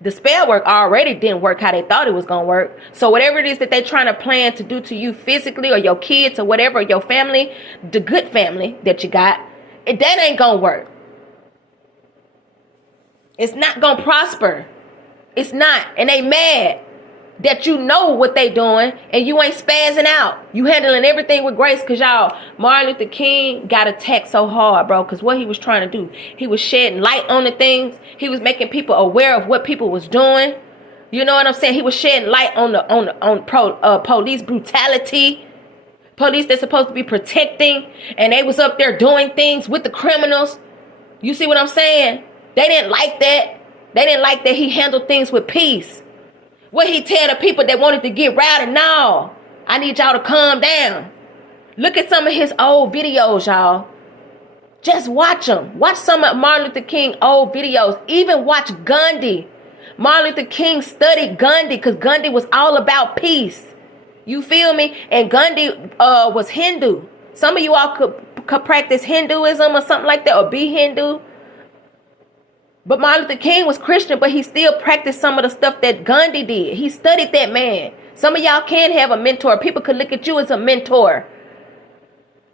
The spell work already didn't work how they thought it was going to work. So whatever it is that they're trying to plan to do to you physically or your kids or whatever, your family, the good family that you got, that ain't going to work. It's not going to prosper. It's not. And they mad that you know what they doing and you ain't spazzing out. You handling everything with grace because y'all, Martin Luther King got attacked so hard, bro, because what he was trying to do, he was shedding light on the things. He was making people aware of what people was doing. You know what I'm saying? He was shedding light on police brutality. Police they're supposed to be protecting, and they was up there doing things with the criminals. You see what I'm saying? They didn't like that. They didn't like that he handled things with peace. What he tell the people that wanted to get rowdy? No, I need y'all to calm down. Look at some of his old videos, y'all. Just watch them. Watch some of Martin Luther King old videos. Even watch Gandhi. Martin Luther King studied Gandhi because Gandhi was all about peace. You feel me? And Gandhi was Hindu. Some of you all could practice Hinduism or something like that, or be Hindu. But Martin Luther King was Christian, but he still practiced some of the stuff that Gandhi did. He studied that man. Some of y'all can have a mentor. People could look at you as a mentor.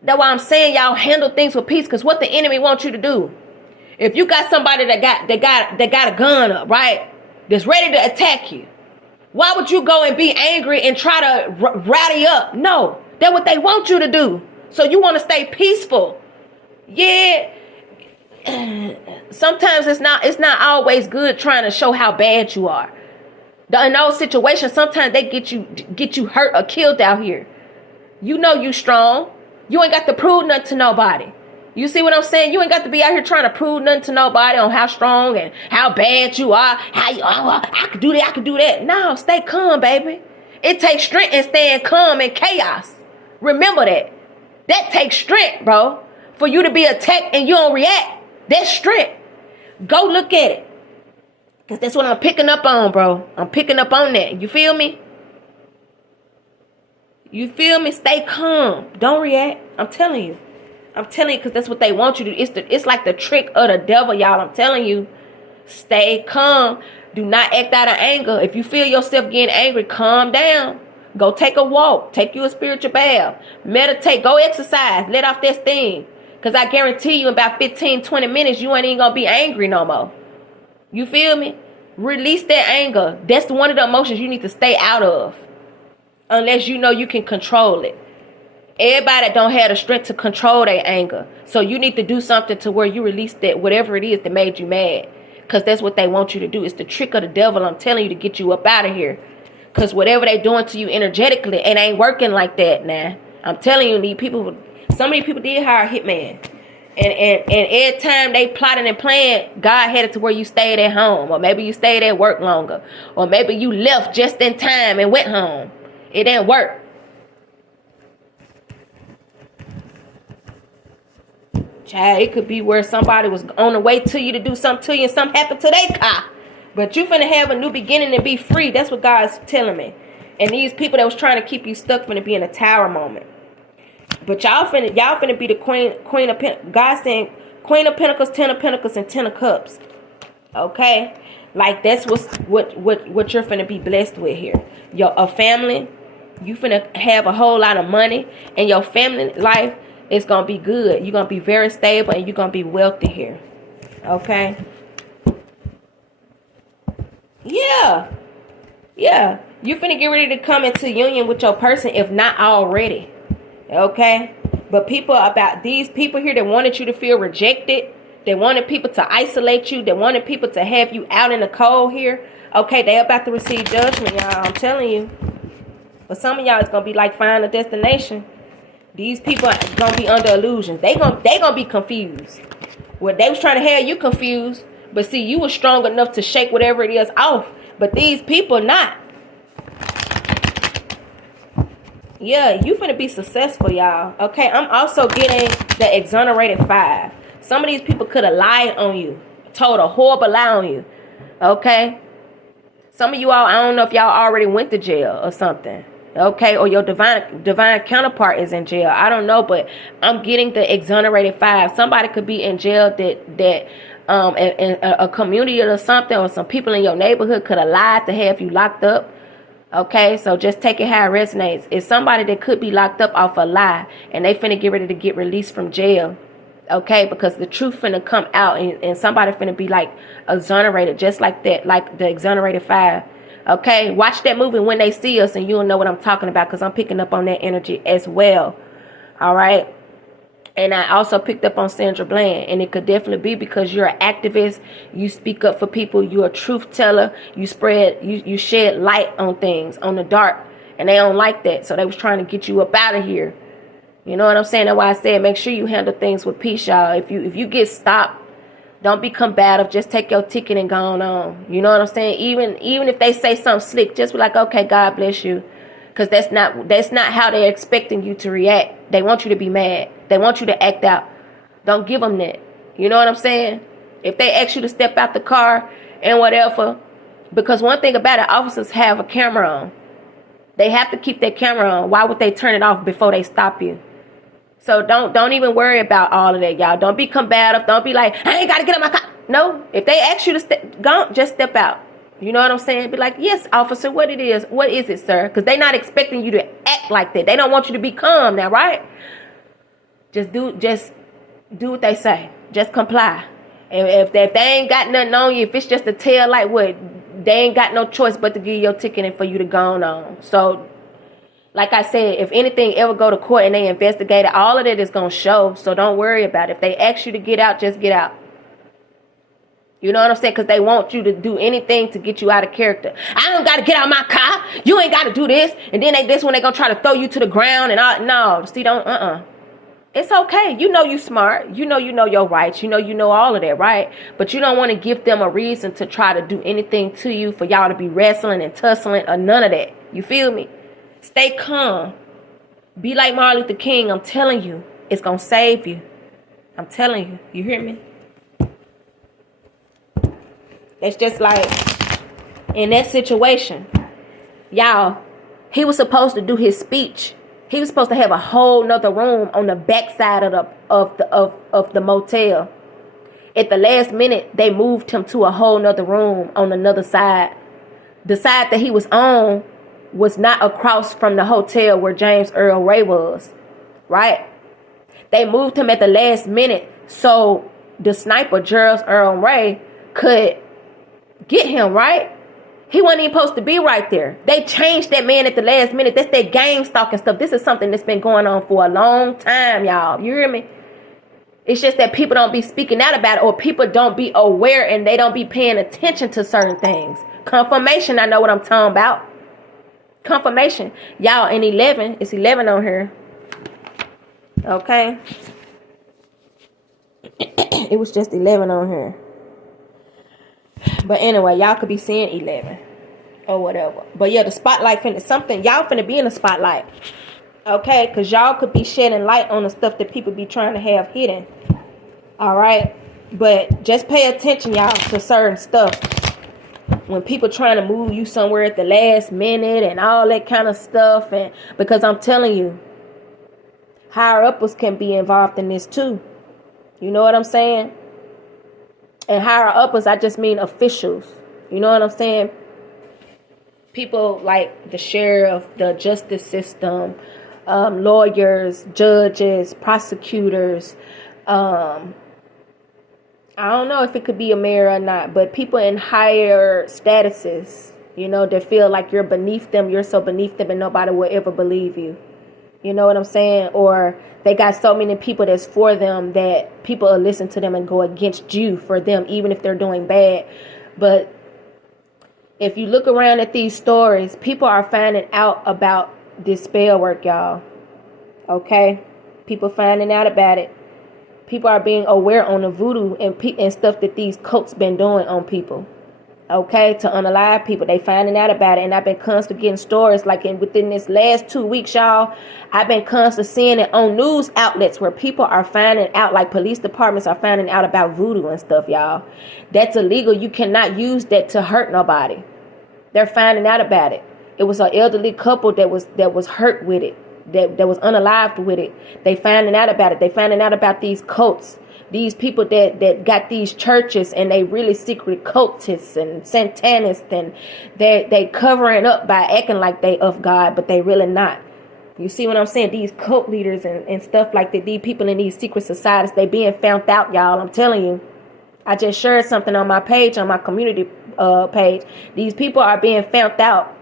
That's why I'm saying y'all handle things with peace, because what the enemy wants you to do. If you got somebody that got a gun up, right, that's ready to attack you, why would you go and be angry and try to rowdy up? No, that's what they want you to do. So you want to stay peaceful. Yeah. Sometimes it's not always good trying to show how bad you are. In those situations, sometimes they get you hurt or killed out here. You know you strong. You ain't got to prove nothing to nobody. You see what I'm saying? You ain't got to be out here trying to prove nothing to nobody on how strong and how bad you are. I could do that, I could do that. No, stay calm, baby. It takes strength in staying calm in chaos. Remember that. That takes strength, bro. For you to be attacked and you don't react. That's strength. Go look at it. Because that's what I'm picking up on, bro. I'm picking up on that. You feel me? You feel me? Stay calm. Don't react. I'm telling you. I'm telling you, because that's what they want you to do. It's like the trick of the devil, y'all. I'm telling you. Stay calm. Do not act out of anger. If you feel yourself getting angry, calm down. Go take a walk. Take you a spiritual bath. Meditate. Go exercise. Let off that steam. Because I guarantee you in about 15, 20 minutes, you ain't even going to be angry no more. You feel me? Release that anger. That's one of the emotions you need to stay out of. Unless you know you can control it. Everybody don't have the strength to control their anger. So you need to do something to where you release that, whatever it is that made you mad. Because that's what they want you to do. It's the trick of the devil, I'm telling you, to get you up out of here. Because whatever they doing to you energetically, it ain't working like that now. I'm telling you, so many people did hire a hitman. And every time they plotted and planned, God had it to where you stayed at home. Or maybe you stayed at work longer. Or maybe you left just in time and went home. It didn't work. Child, it could be where somebody was on the way to you to do something to you and something happened to their car. But you finna have a new beginning and be free. That's what God's telling me. And these people that was trying to keep you stuck finna be in a tower moment. But y'all finna be the queen of Pentacles. God saying Queen of Pentacles, 10 of Pentacles, and 10 of Cups. Okay? Like that's what you're finna be blessed with here. A family. You finna have a whole lot of money. And your family life is gonna be good. You're gonna be very stable and you're gonna be wealthy here. Okay? Yeah. You finna get ready to come into union with your person, if not already. Okay? But these people here that wanted you to feel rejected, they wanted people to isolate you, they wanted people to have you out in the cold here. Okay, they about to receive judgment, y'all. I'm telling you. But some of y'all, it's gonna be like Final Destination. These people are gonna be under illusions. They gonna be confused. Well, they was trying to have you confused, but see, you was strong enough to shake whatever it is off. But these people not. Yeah, you finna be successful, y'all. Okay, I'm also getting the exonerated 5. Some of these people could have lied on you, told a horrible lie on you. Okay, some of you all, I don't know if y'all already went to jail or something. Okay, or your divine counterpart is in jail. I don't know, but I'm getting the exonerated 5. Somebody could be in jail that in a community or something, or some people in your neighborhood could have lied to have you locked up. Okay, so just take it how it resonates. It's somebody that could be locked up off a lie, and they finna get ready to get released from jail. Okay, because the truth finna come out, and somebody finna be like exonerated, just like that, like the exonerated 5. Okay, watch that movie When They See Us, and you'll know what I'm talking about, because I'm picking up on that energy as well. All right. And I also picked up on Sandra Bland, and it could definitely be because you're an activist. You speak up for people. You're a truth teller. You shed light on things, on the dark, and they don't like that. So they was trying to get you up out of here. You know what I'm saying? That's why I said make sure you handle things with peace, y'all. If you get stopped, don't be combative. Just take your ticket and go on. You know what I'm saying? Even if they say something slick, just be like, okay, God bless you. Because that's not how they're expecting you to react. They want you to be mad. They want you to act out. Don't give them that. You know what I'm saying? If they ask you to step out the car and whatever, because one thing about it, officers have a camera on. They have to keep their camera on. Why would they turn it off before they stop you? So don't even worry about all of that, y'all. Don't be combative. Don't be like, I ain't got to get in my car. No, if they ask you to just step out. You know what I'm saying? Be like, yes, officer, what is it, sir? Because they're not expecting you to act like that. They don't want you to be calm now, right? Just do what they say. Just comply. And if they ain't got nothing on you, if it's just a tail light, what? They ain't got no choice but to give you your ticket and for you to go on. So, like I said, if anything ever go to court and they investigate it, all of that is going to show. So don't worry about it. If they ask you to get out, just get out. You know what I'm saying? Because they want you to do anything to get you out of character. I don't got to get out my car. You ain't got to do this. And then this one, they going to try to throw you to the ground. And all. No, see, It's okay. You know you smart. You know your rights. You know all of that, right? But you don't want to give them a reason to try to do anything to you for y'all to be wrestling and tussling or none of that. You feel me? Stay calm. Be like Martin Luther King. I'm telling you. It's going to save you. I'm telling you. You hear me? It's just like in that situation, y'all, he was supposed to do his speech. He was supposed to have a whole nother room on the backside of the motel. At the last minute, they moved him to a whole nother room on another side. The side that he was on was not across from the hotel where James Earl Ray was, right? They moved him at the last minute so the sniper, James Earl Ray, could get him, right? He wasn't even supposed to be right there. They changed that man at the last minute. That's that gang stalking stuff. This is something that's been going on for a long time, y'all. You hear me? It's just that people don't be speaking out about it, or people don't be aware and they don't be paying attention to certain things. Confirmation, I know what I'm talking about. Confirmation. Y'all, in 11, it's 11 on here. Okay? It was just 11 on here. But anyway, y'all could be seeing 11 or whatever. But yeah, the spotlight y'all finna be in the spotlight. Okay? Because y'all could be shedding light on the stuff that people be trying to have hidden. Alright? But just pay attention, y'all, to certain stuff. When people trying to move you somewhere at the last minute and all that kind of stuff. And because I'm telling you, higher uppers can be involved in this too. You know what I'm saying? And higher uppers, I just mean officials. You know what I'm saying? People like the sheriff, the justice system, lawyers, judges, prosecutors. I don't know if it could be a mayor or not, but people in higher statuses, you know, that feel like you're beneath them, you're so beneath them and nobody will ever believe you. You know what I'm saying? Or they got so many people that's for them that people will listen to them and go against you for them, even if they're doing bad. But if you look around at these stories, people are finding out about this spell work, y'all. Okay? People finding out about it. People are being aware on the voodoo and stuff that these cults been doing on people. Okay, to unalive people. They finding out about it. And I've been constantly getting stories like within this last 2 weeks, y'all. I've been constantly seeing it on news outlets where people are finding out, like police departments are finding out about voodoo and stuff, y'all. That's illegal. You cannot use that to hurt nobody. They're finding out about it. It was an elderly couple that was hurt with it. That was unalived with it. They finding out about it. They finding out about these cults. These people that got these churches and they really secret cultists and satanists, and they covering up by acting like they of God, but they really not. You see what I'm saying? These cult leaders and stuff like that, these people in these secret societies, they being found out, y'all. I'm telling you. I just shared something on my page, on my community page. These people are being found out.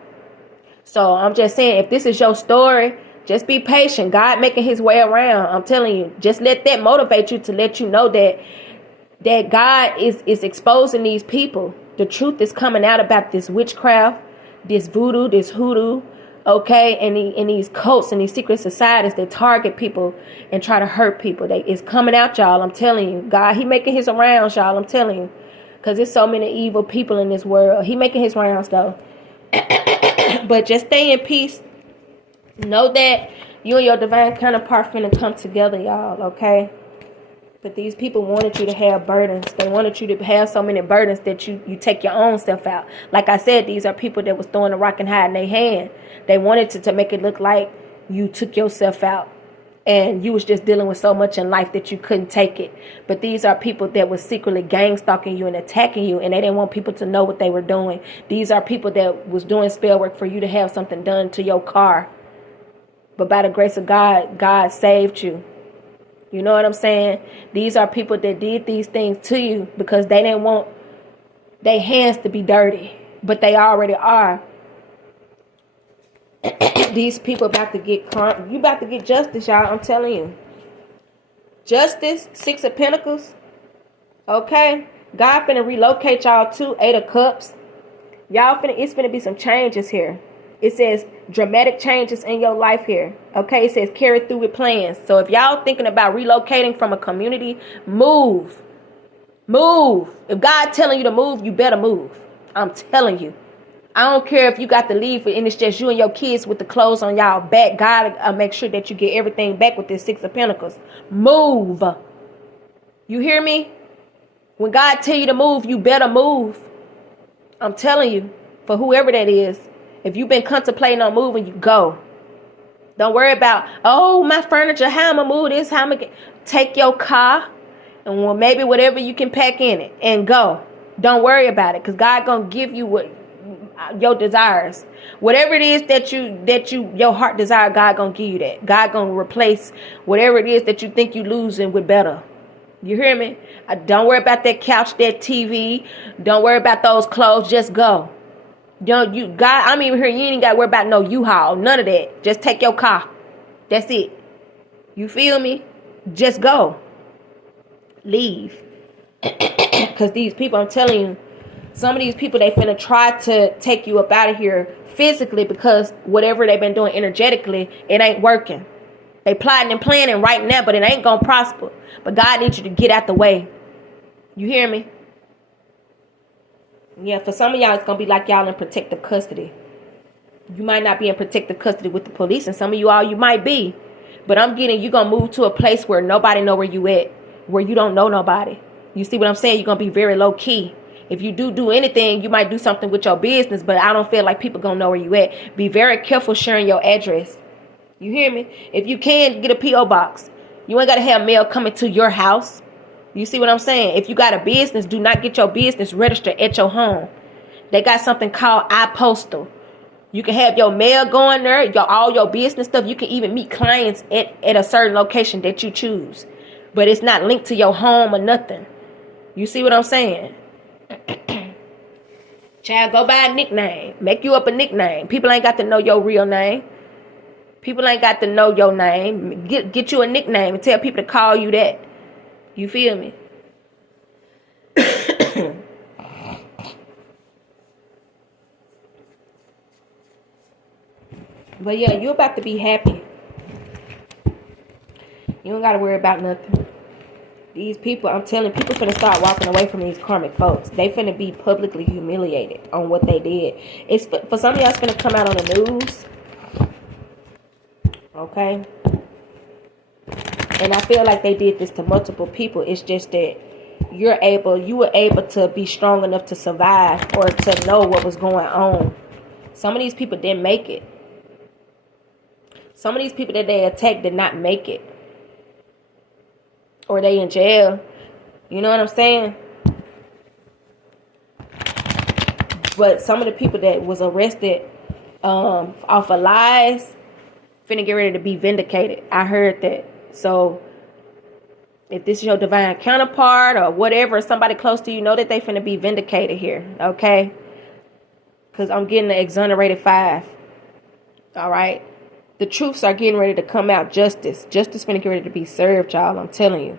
So I'm just saying, if this is your story, Just be patient. God making his way around. I'm telling you, just let that motivate you to let you know that God is exposing these people. The truth is coming out about this witchcraft, this voodoo, this hoodoo, okay, and these cults and these secret societies that target people and try to hurt people. It's coming out, y'all. I'm telling you. God, he making his rounds, y'all. I'm telling you. Because there's so many evil people in this world. He making his rounds, though. But just stay in peace. Know that you and your divine counterpart finna come together, y'all, okay? But these people wanted you to have burdens. They wanted you to have so many burdens that you take your own stuff out. Like I said, these are people that was throwing a rock and hide in their hand. They wanted to make it look like you took yourself out and you was just dealing with so much in life that you couldn't take it. But these are people that was secretly gang stalking you and attacking you, and they didn't want people to know what they were doing. These are people that was doing spell work for you to have something done to your car. But by the grace of God, God saved you. You know what I'm saying? These are people that did these things to you because they didn't want their hands to be dirty. But they already are. These people about to get you about to get justice, y'all. I'm telling you. Justice, 6 of Pentacles. Okay? God finna relocate y'all to 8 of Cups. Y'all it's finna be some changes here. It says dramatic changes in your life here. Okay, it says carry through with plans. So if y'all thinking about relocating from a community, move. Move. If God telling you to move, you better move. I'm telling you. I don't care if you got to leave and it's just you and your kids with the clothes on y'all back. God will make sure that you get everything back with this 6 of Pentacles. Move. You hear me? When God tell you to move, you better move. I'm telling you, for whoever that is. If you've been contemplating on moving, you go. Don't worry about, oh, my furniture, how I'm going to move this, how I'm going to take your car and maybe whatever you can pack in it and go. Don't worry about it because God going to give you what your desires. Whatever it is that your heart desire, God going to give you that. God going to replace whatever it is that you think you losing with better. You hear me? Don't worry about that couch, that TV. Don't worry about those clothes. Just go. God, I'm even here. You ain't got to worry about no U-Haul. None of that. Just take your car. That's it. You feel me? Just go. Leave. Because these people, I'm telling you, some of these people, they finna try to take you up out of here physically because whatever they've been doing energetically, it ain't working. They plotting and planning right now, but it ain't going to prosper. But God needs you to get out the way. You hear me? Yeah, for some of y'all, it's going to be like y'all in protective custody. You might not be in protective custody with the police, and some of you all, you might be. But I'm getting, you're going to move to a place where nobody know where you at, where you don't know nobody. You see what I'm saying? You're going to be very low key. If you do anything, you might do something with your business, but I don't feel like people going to know where you at. Be very careful sharing your address. You hear me? If you can, get a P.O. box. You ain't got to have mail coming to your house. You see what I'm saying? If you got a business, do not get your business registered at your home. They got something called iPostal. You can have your mail going there, all your business stuff. You can even meet clients at a certain location that you choose. But it's not linked to your home or nothing. You see what I'm saying? Child, go buy a nickname. Make you up a nickname. People ain't got to know your real name. People ain't got to know your name. Get you a nickname and tell people to call you that. You feel me? But yeah, you about to be happy. You don't got to worry about nothing. These people, I'm telling you, people finna start walking away from these karmic folks. They finna be publicly humiliated on what they did. It's for some of y'all, it's finna come out on the news. Okay? And I feel like they did this to multiple people. It's just that you were able to be strong enough to survive or to know what was going on. Some of these people didn't make it. Some of these people that they attacked did not make it. Or they in jail. You know what I'm saying? But some of the people that was arrested off of lies finna get ready to be vindicated. I heard that. So if this is your divine counterpart or whatever, somebody close to you, know that they finna be vindicated here. Okay? Because I'm getting the exonerated 5. All right? The truths are getting ready to come out. Justice finna get ready to be served, y'all. I'm telling you.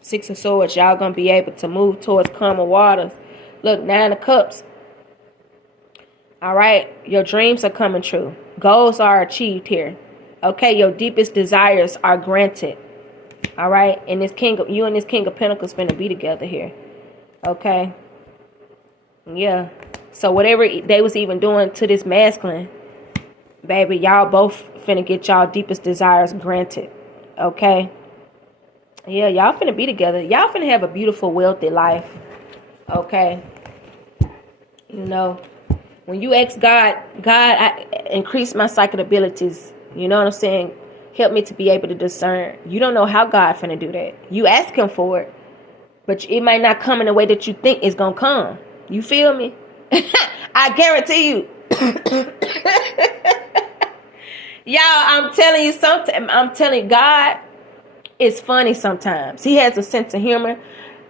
6 of Swords, y'all gonna be able to move towards calmer waters. Look, 9 of Cups. All right, your dreams are coming true. Goals are achieved here. Okay, your deepest desires are granted. All right, and you and this King of Pentacles finna be together here. Okay. Yeah. So whatever they was even doing to this masculine, baby, y'all both finna get y'all deepest desires granted. Okay. Yeah, y'all finna be together. Y'all finna have a beautiful, wealthy life. Okay. You know, when you ask God, I increase my psychic abilities. You know what I'm saying? Help me to be able to discern. You don't know how God finna do that. You ask him for it, but it might not come in the way that you think it's gonna come. You feel me? I guarantee you. Y'all, I'm telling you something. I'm telling you, God is funny sometimes. He has a sense of humor.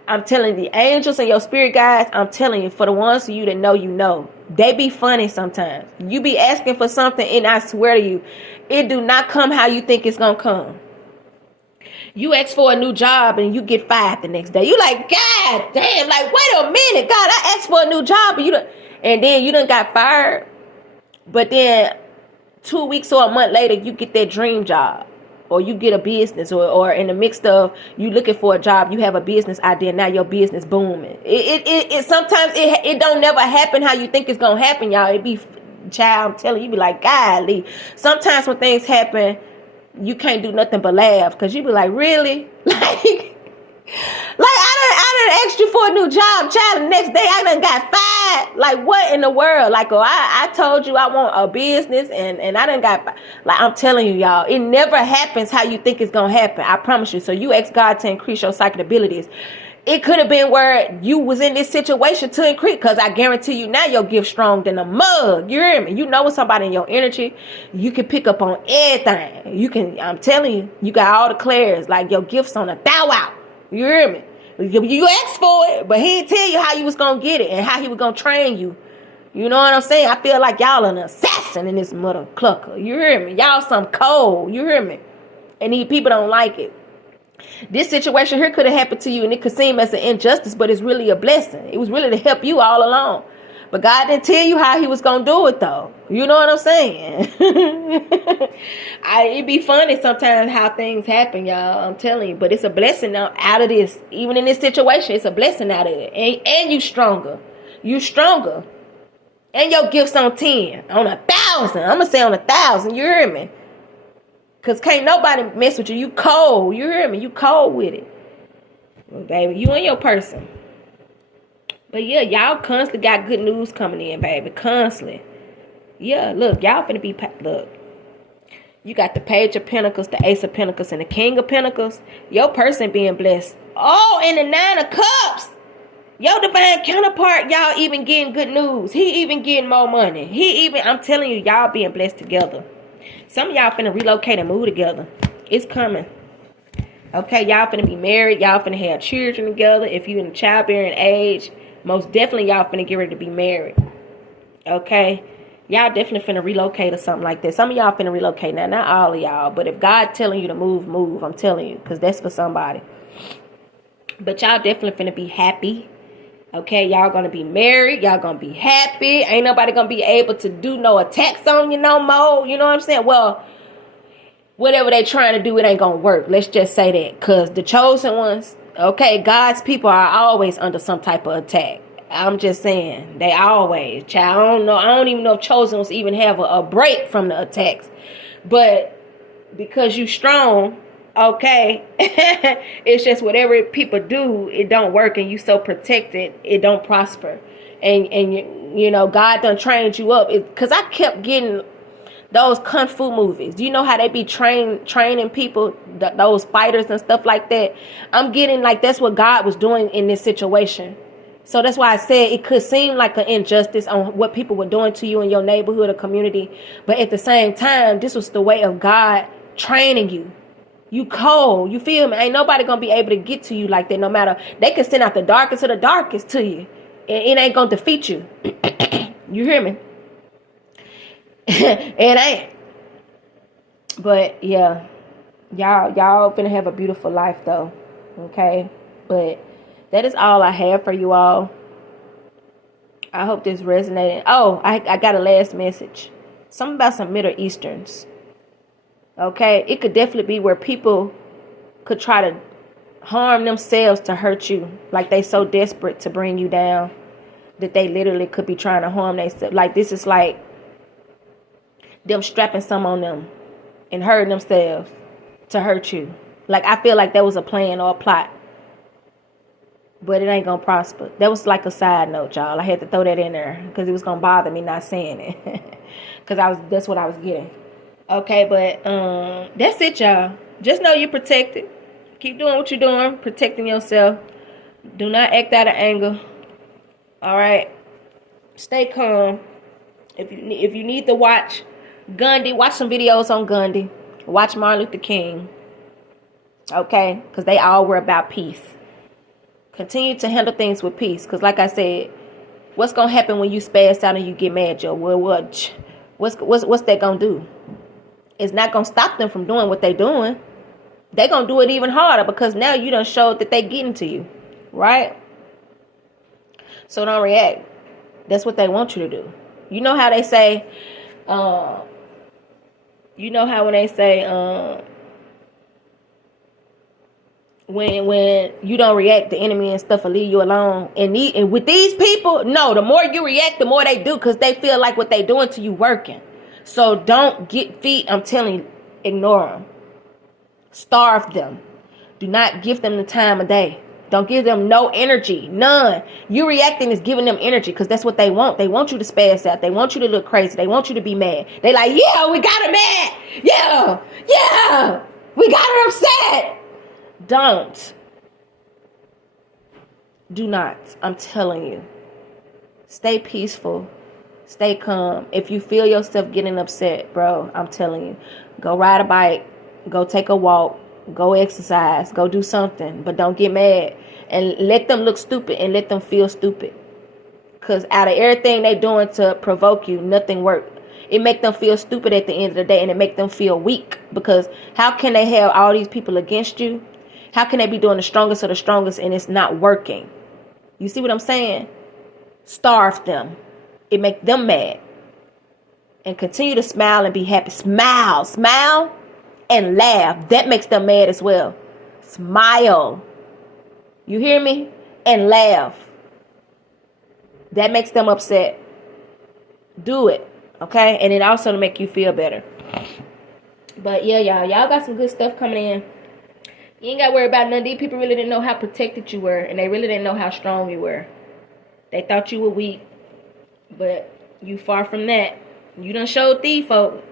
I'm telling the angels and your spirit guides, I'm telling you, for the ones of you that know, you know, they be funny sometimes. You be asking for something, and I swear to you, it do not come how you think it's going to come. You ask for a new job and you get fired the next day. You like, God damn, like, wait a minute, God, I asked for a new job, and then you done got fired. But then 2 weeks or a month later, you get that dream job. Or you get a business, or in the mix of you looking for a job, you have a business idea. Now your business booming. It sometimes it don't never happen how you think it's gonna happen, y'all. It be, child, I'm telling you, be like, golly. Sometimes when things happen, you can't do nothing but laugh, because you be like, really, like I done asked you for a new job, child. The next day I done got fired. Like, what in the world? Like, oh, I told you I want a business, and I done got fired. Like, I'm telling you, y'all, it never happens how you think it's gonna happen. I promise you. So you ask God to increase your psychic abilities. It could have been where you was in this situation to increase, because I guarantee you now your gift strong than a mug. You hear me? You know, with somebody in your energy, you can pick up on everything. You can. I'm telling you, you got all the clairs. Like, your gifts on a thou out. You hear me? You asked for it, but he didn't tell you how you was going to get it and how he was going to train you. You know what I'm saying? I feel like y'all an assassin in this mother clucker. You hear me? Y'all some cold. You hear me? And these people don't like it. This situation here could have happened to you, and it could seem as an injustice, but it's really a blessing. It was really to help you all along. But God didn't tell you how he was going to do it, though. You know what I'm saying? It be funny sometimes how things happen, y'all. I'm telling you. But it's a blessing out of this. Even in this situation, it's a blessing out of it. And you stronger. You stronger. And your gift's on 10. On 1,000. I'm going to say on 1,000. You hear me? Because can't nobody mess with you. You cold. You hear me? You cold with it. Well, baby, you and your person. But yeah, y'all constantly got good news coming in, baby. Constantly. Yeah, look, y'all finna be, look. You got the Page of Pentacles, the Ace of Pentacles, and the King of Pentacles. Your person being blessed. Oh, and the 9 of Cups. Your divine counterpart, y'all even getting good news. He even getting more money. I'm telling you, y'all being blessed together. Some of y'all finna relocate and move together. It's coming. Okay, y'all finna be married. Y'all finna have children together. If you in childbearing age, most definitely y'all finna get ready to be married. Okay? Y'all definitely finna relocate or something like that. Some of y'all finna relocate now. Not all of y'all. But if God telling you to move, move. I'm telling you. Because that's for somebody. But y'all definitely finna be happy. Okay? Y'all gonna be married. Y'all gonna be happy. Ain't nobody gonna be able to do no attacks on you no more. You know what I'm saying? Well, whatever they trying to do, it ain't gonna work. Let's just say that. Because the chosen ones, okay, God's people are always under some type of attack. I'm just saying. They always. Child, I don't even know if chosen ones even have a break from the attacks. But because you strong, okay, it's just whatever people do, it don't work. And you so protected, it don't prosper. And you know, God done trained you up. Because I kept getting those kung fu movies. Do you know how they be training people, those fighters and stuff like that? I'm getting like that's what God was doing in this situation. So that's why I said it could seem like an injustice on what people were doing to you in your neighborhood or community. But at the same time, this was the way of God training you. You cold. You feel me? Ain't nobody going to be able to get to you like that no matter. They can send out the darkest of the darkest to you. It ain't going to defeat you. You hear me? It ain't. But yeah, y'all finna have a beautiful life though. Okay, but that is all I have for you all. I hope this resonated. Oh, I got a last message. Something about some Middle Easterns. Okay, it could definitely be where people could try to harm themselves to hurt you. Like they so desperate to bring you down that they literally could be trying to harm themselves. Like this is like them strapping some on them and hurting themselves to hurt you. Like I feel like that was a plan or a plot. But it ain't gonna prosper. That was like a side note, y'all. I had to throw that in there because it was gonna bother me not saying it. Because that's what I was getting. Okay, but that's it, y'all. Just know you're protected. Keep doing what you're doing, protecting yourself. Do not act out of anger. All right. Stay calm. If you need to watch Gandhi, watch some videos on Gandhi. Watch Martin Luther King. Okay, because they all were about peace. Continue to handle things with peace. Because like I said, what's going to happen when you spaz out and you get mad, Joe? Well, what's that going to do? It's not going to stop them from doing what they're doing. They're going to do it even harder because now you done showed that they getting to you. Right? So don't react. That's what they want you to do. You know how they say, you know how when they say, when you don't react, the enemy and stuff will leave you alone. And with these people, no, the more you react, the more they do because they feel like what they doing to you working. So don't get feet. I'm telling you, ignore them. Starve them. Do not give them the time of day. Don't give them no energy. None. You reacting is giving them energy because that's what they want. They want you to spaz out. They want you to look crazy. They want you to be mad. They like, yeah, we got her mad. Yeah, we got her upset. Don't. Do not. I'm telling you. Stay peaceful. Stay calm. If you feel yourself getting upset, bro, I'm telling you. Go ride a bike. Go take a walk. Go exercise. Go do something. But don't get mad. And let them look stupid and let them feel stupid. Because out of everything they doing to provoke you, nothing worked. It make them feel stupid at the end of the day. And it make them feel weak. Because how can they have all these people against you? How can they be doing the strongest of the strongest and it's not working? You see what I'm saying? Starve them. It make them mad. And continue to smile and be happy. Smile and laugh. That makes them mad as well. Smile. You hear me? And laugh. That makes them upset. Do it. Okay? And it also to make you feel better. But yeah, y'all got some good stuff coming in. You ain't got to worry about none of these people really didn't know how protected you were. And they really didn't know how strong you were. They thought you were weak. But you far from that. You done showed these folk.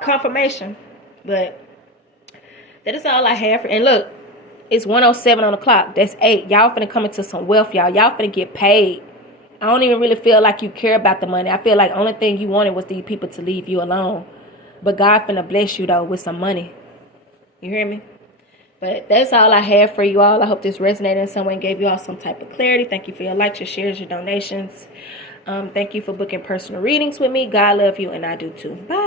Confirmation. But that is all I have for. And look, it's 1:07 on the clock. That's 8. Y'all finna come into some wealth, y'all. Y'all finna get paid. I don't even really feel like you care about the money. I feel like the only thing you wanted was these people to leave you alone. But God finna bless you, though, with some money. You hear me? But that's all I have for you all. I hope this resonated in some way and gave you all some type of clarity. Thank you for your likes, your shares, your donations. Thank you for booking personal readings with me. God love you, and I do too. Bye.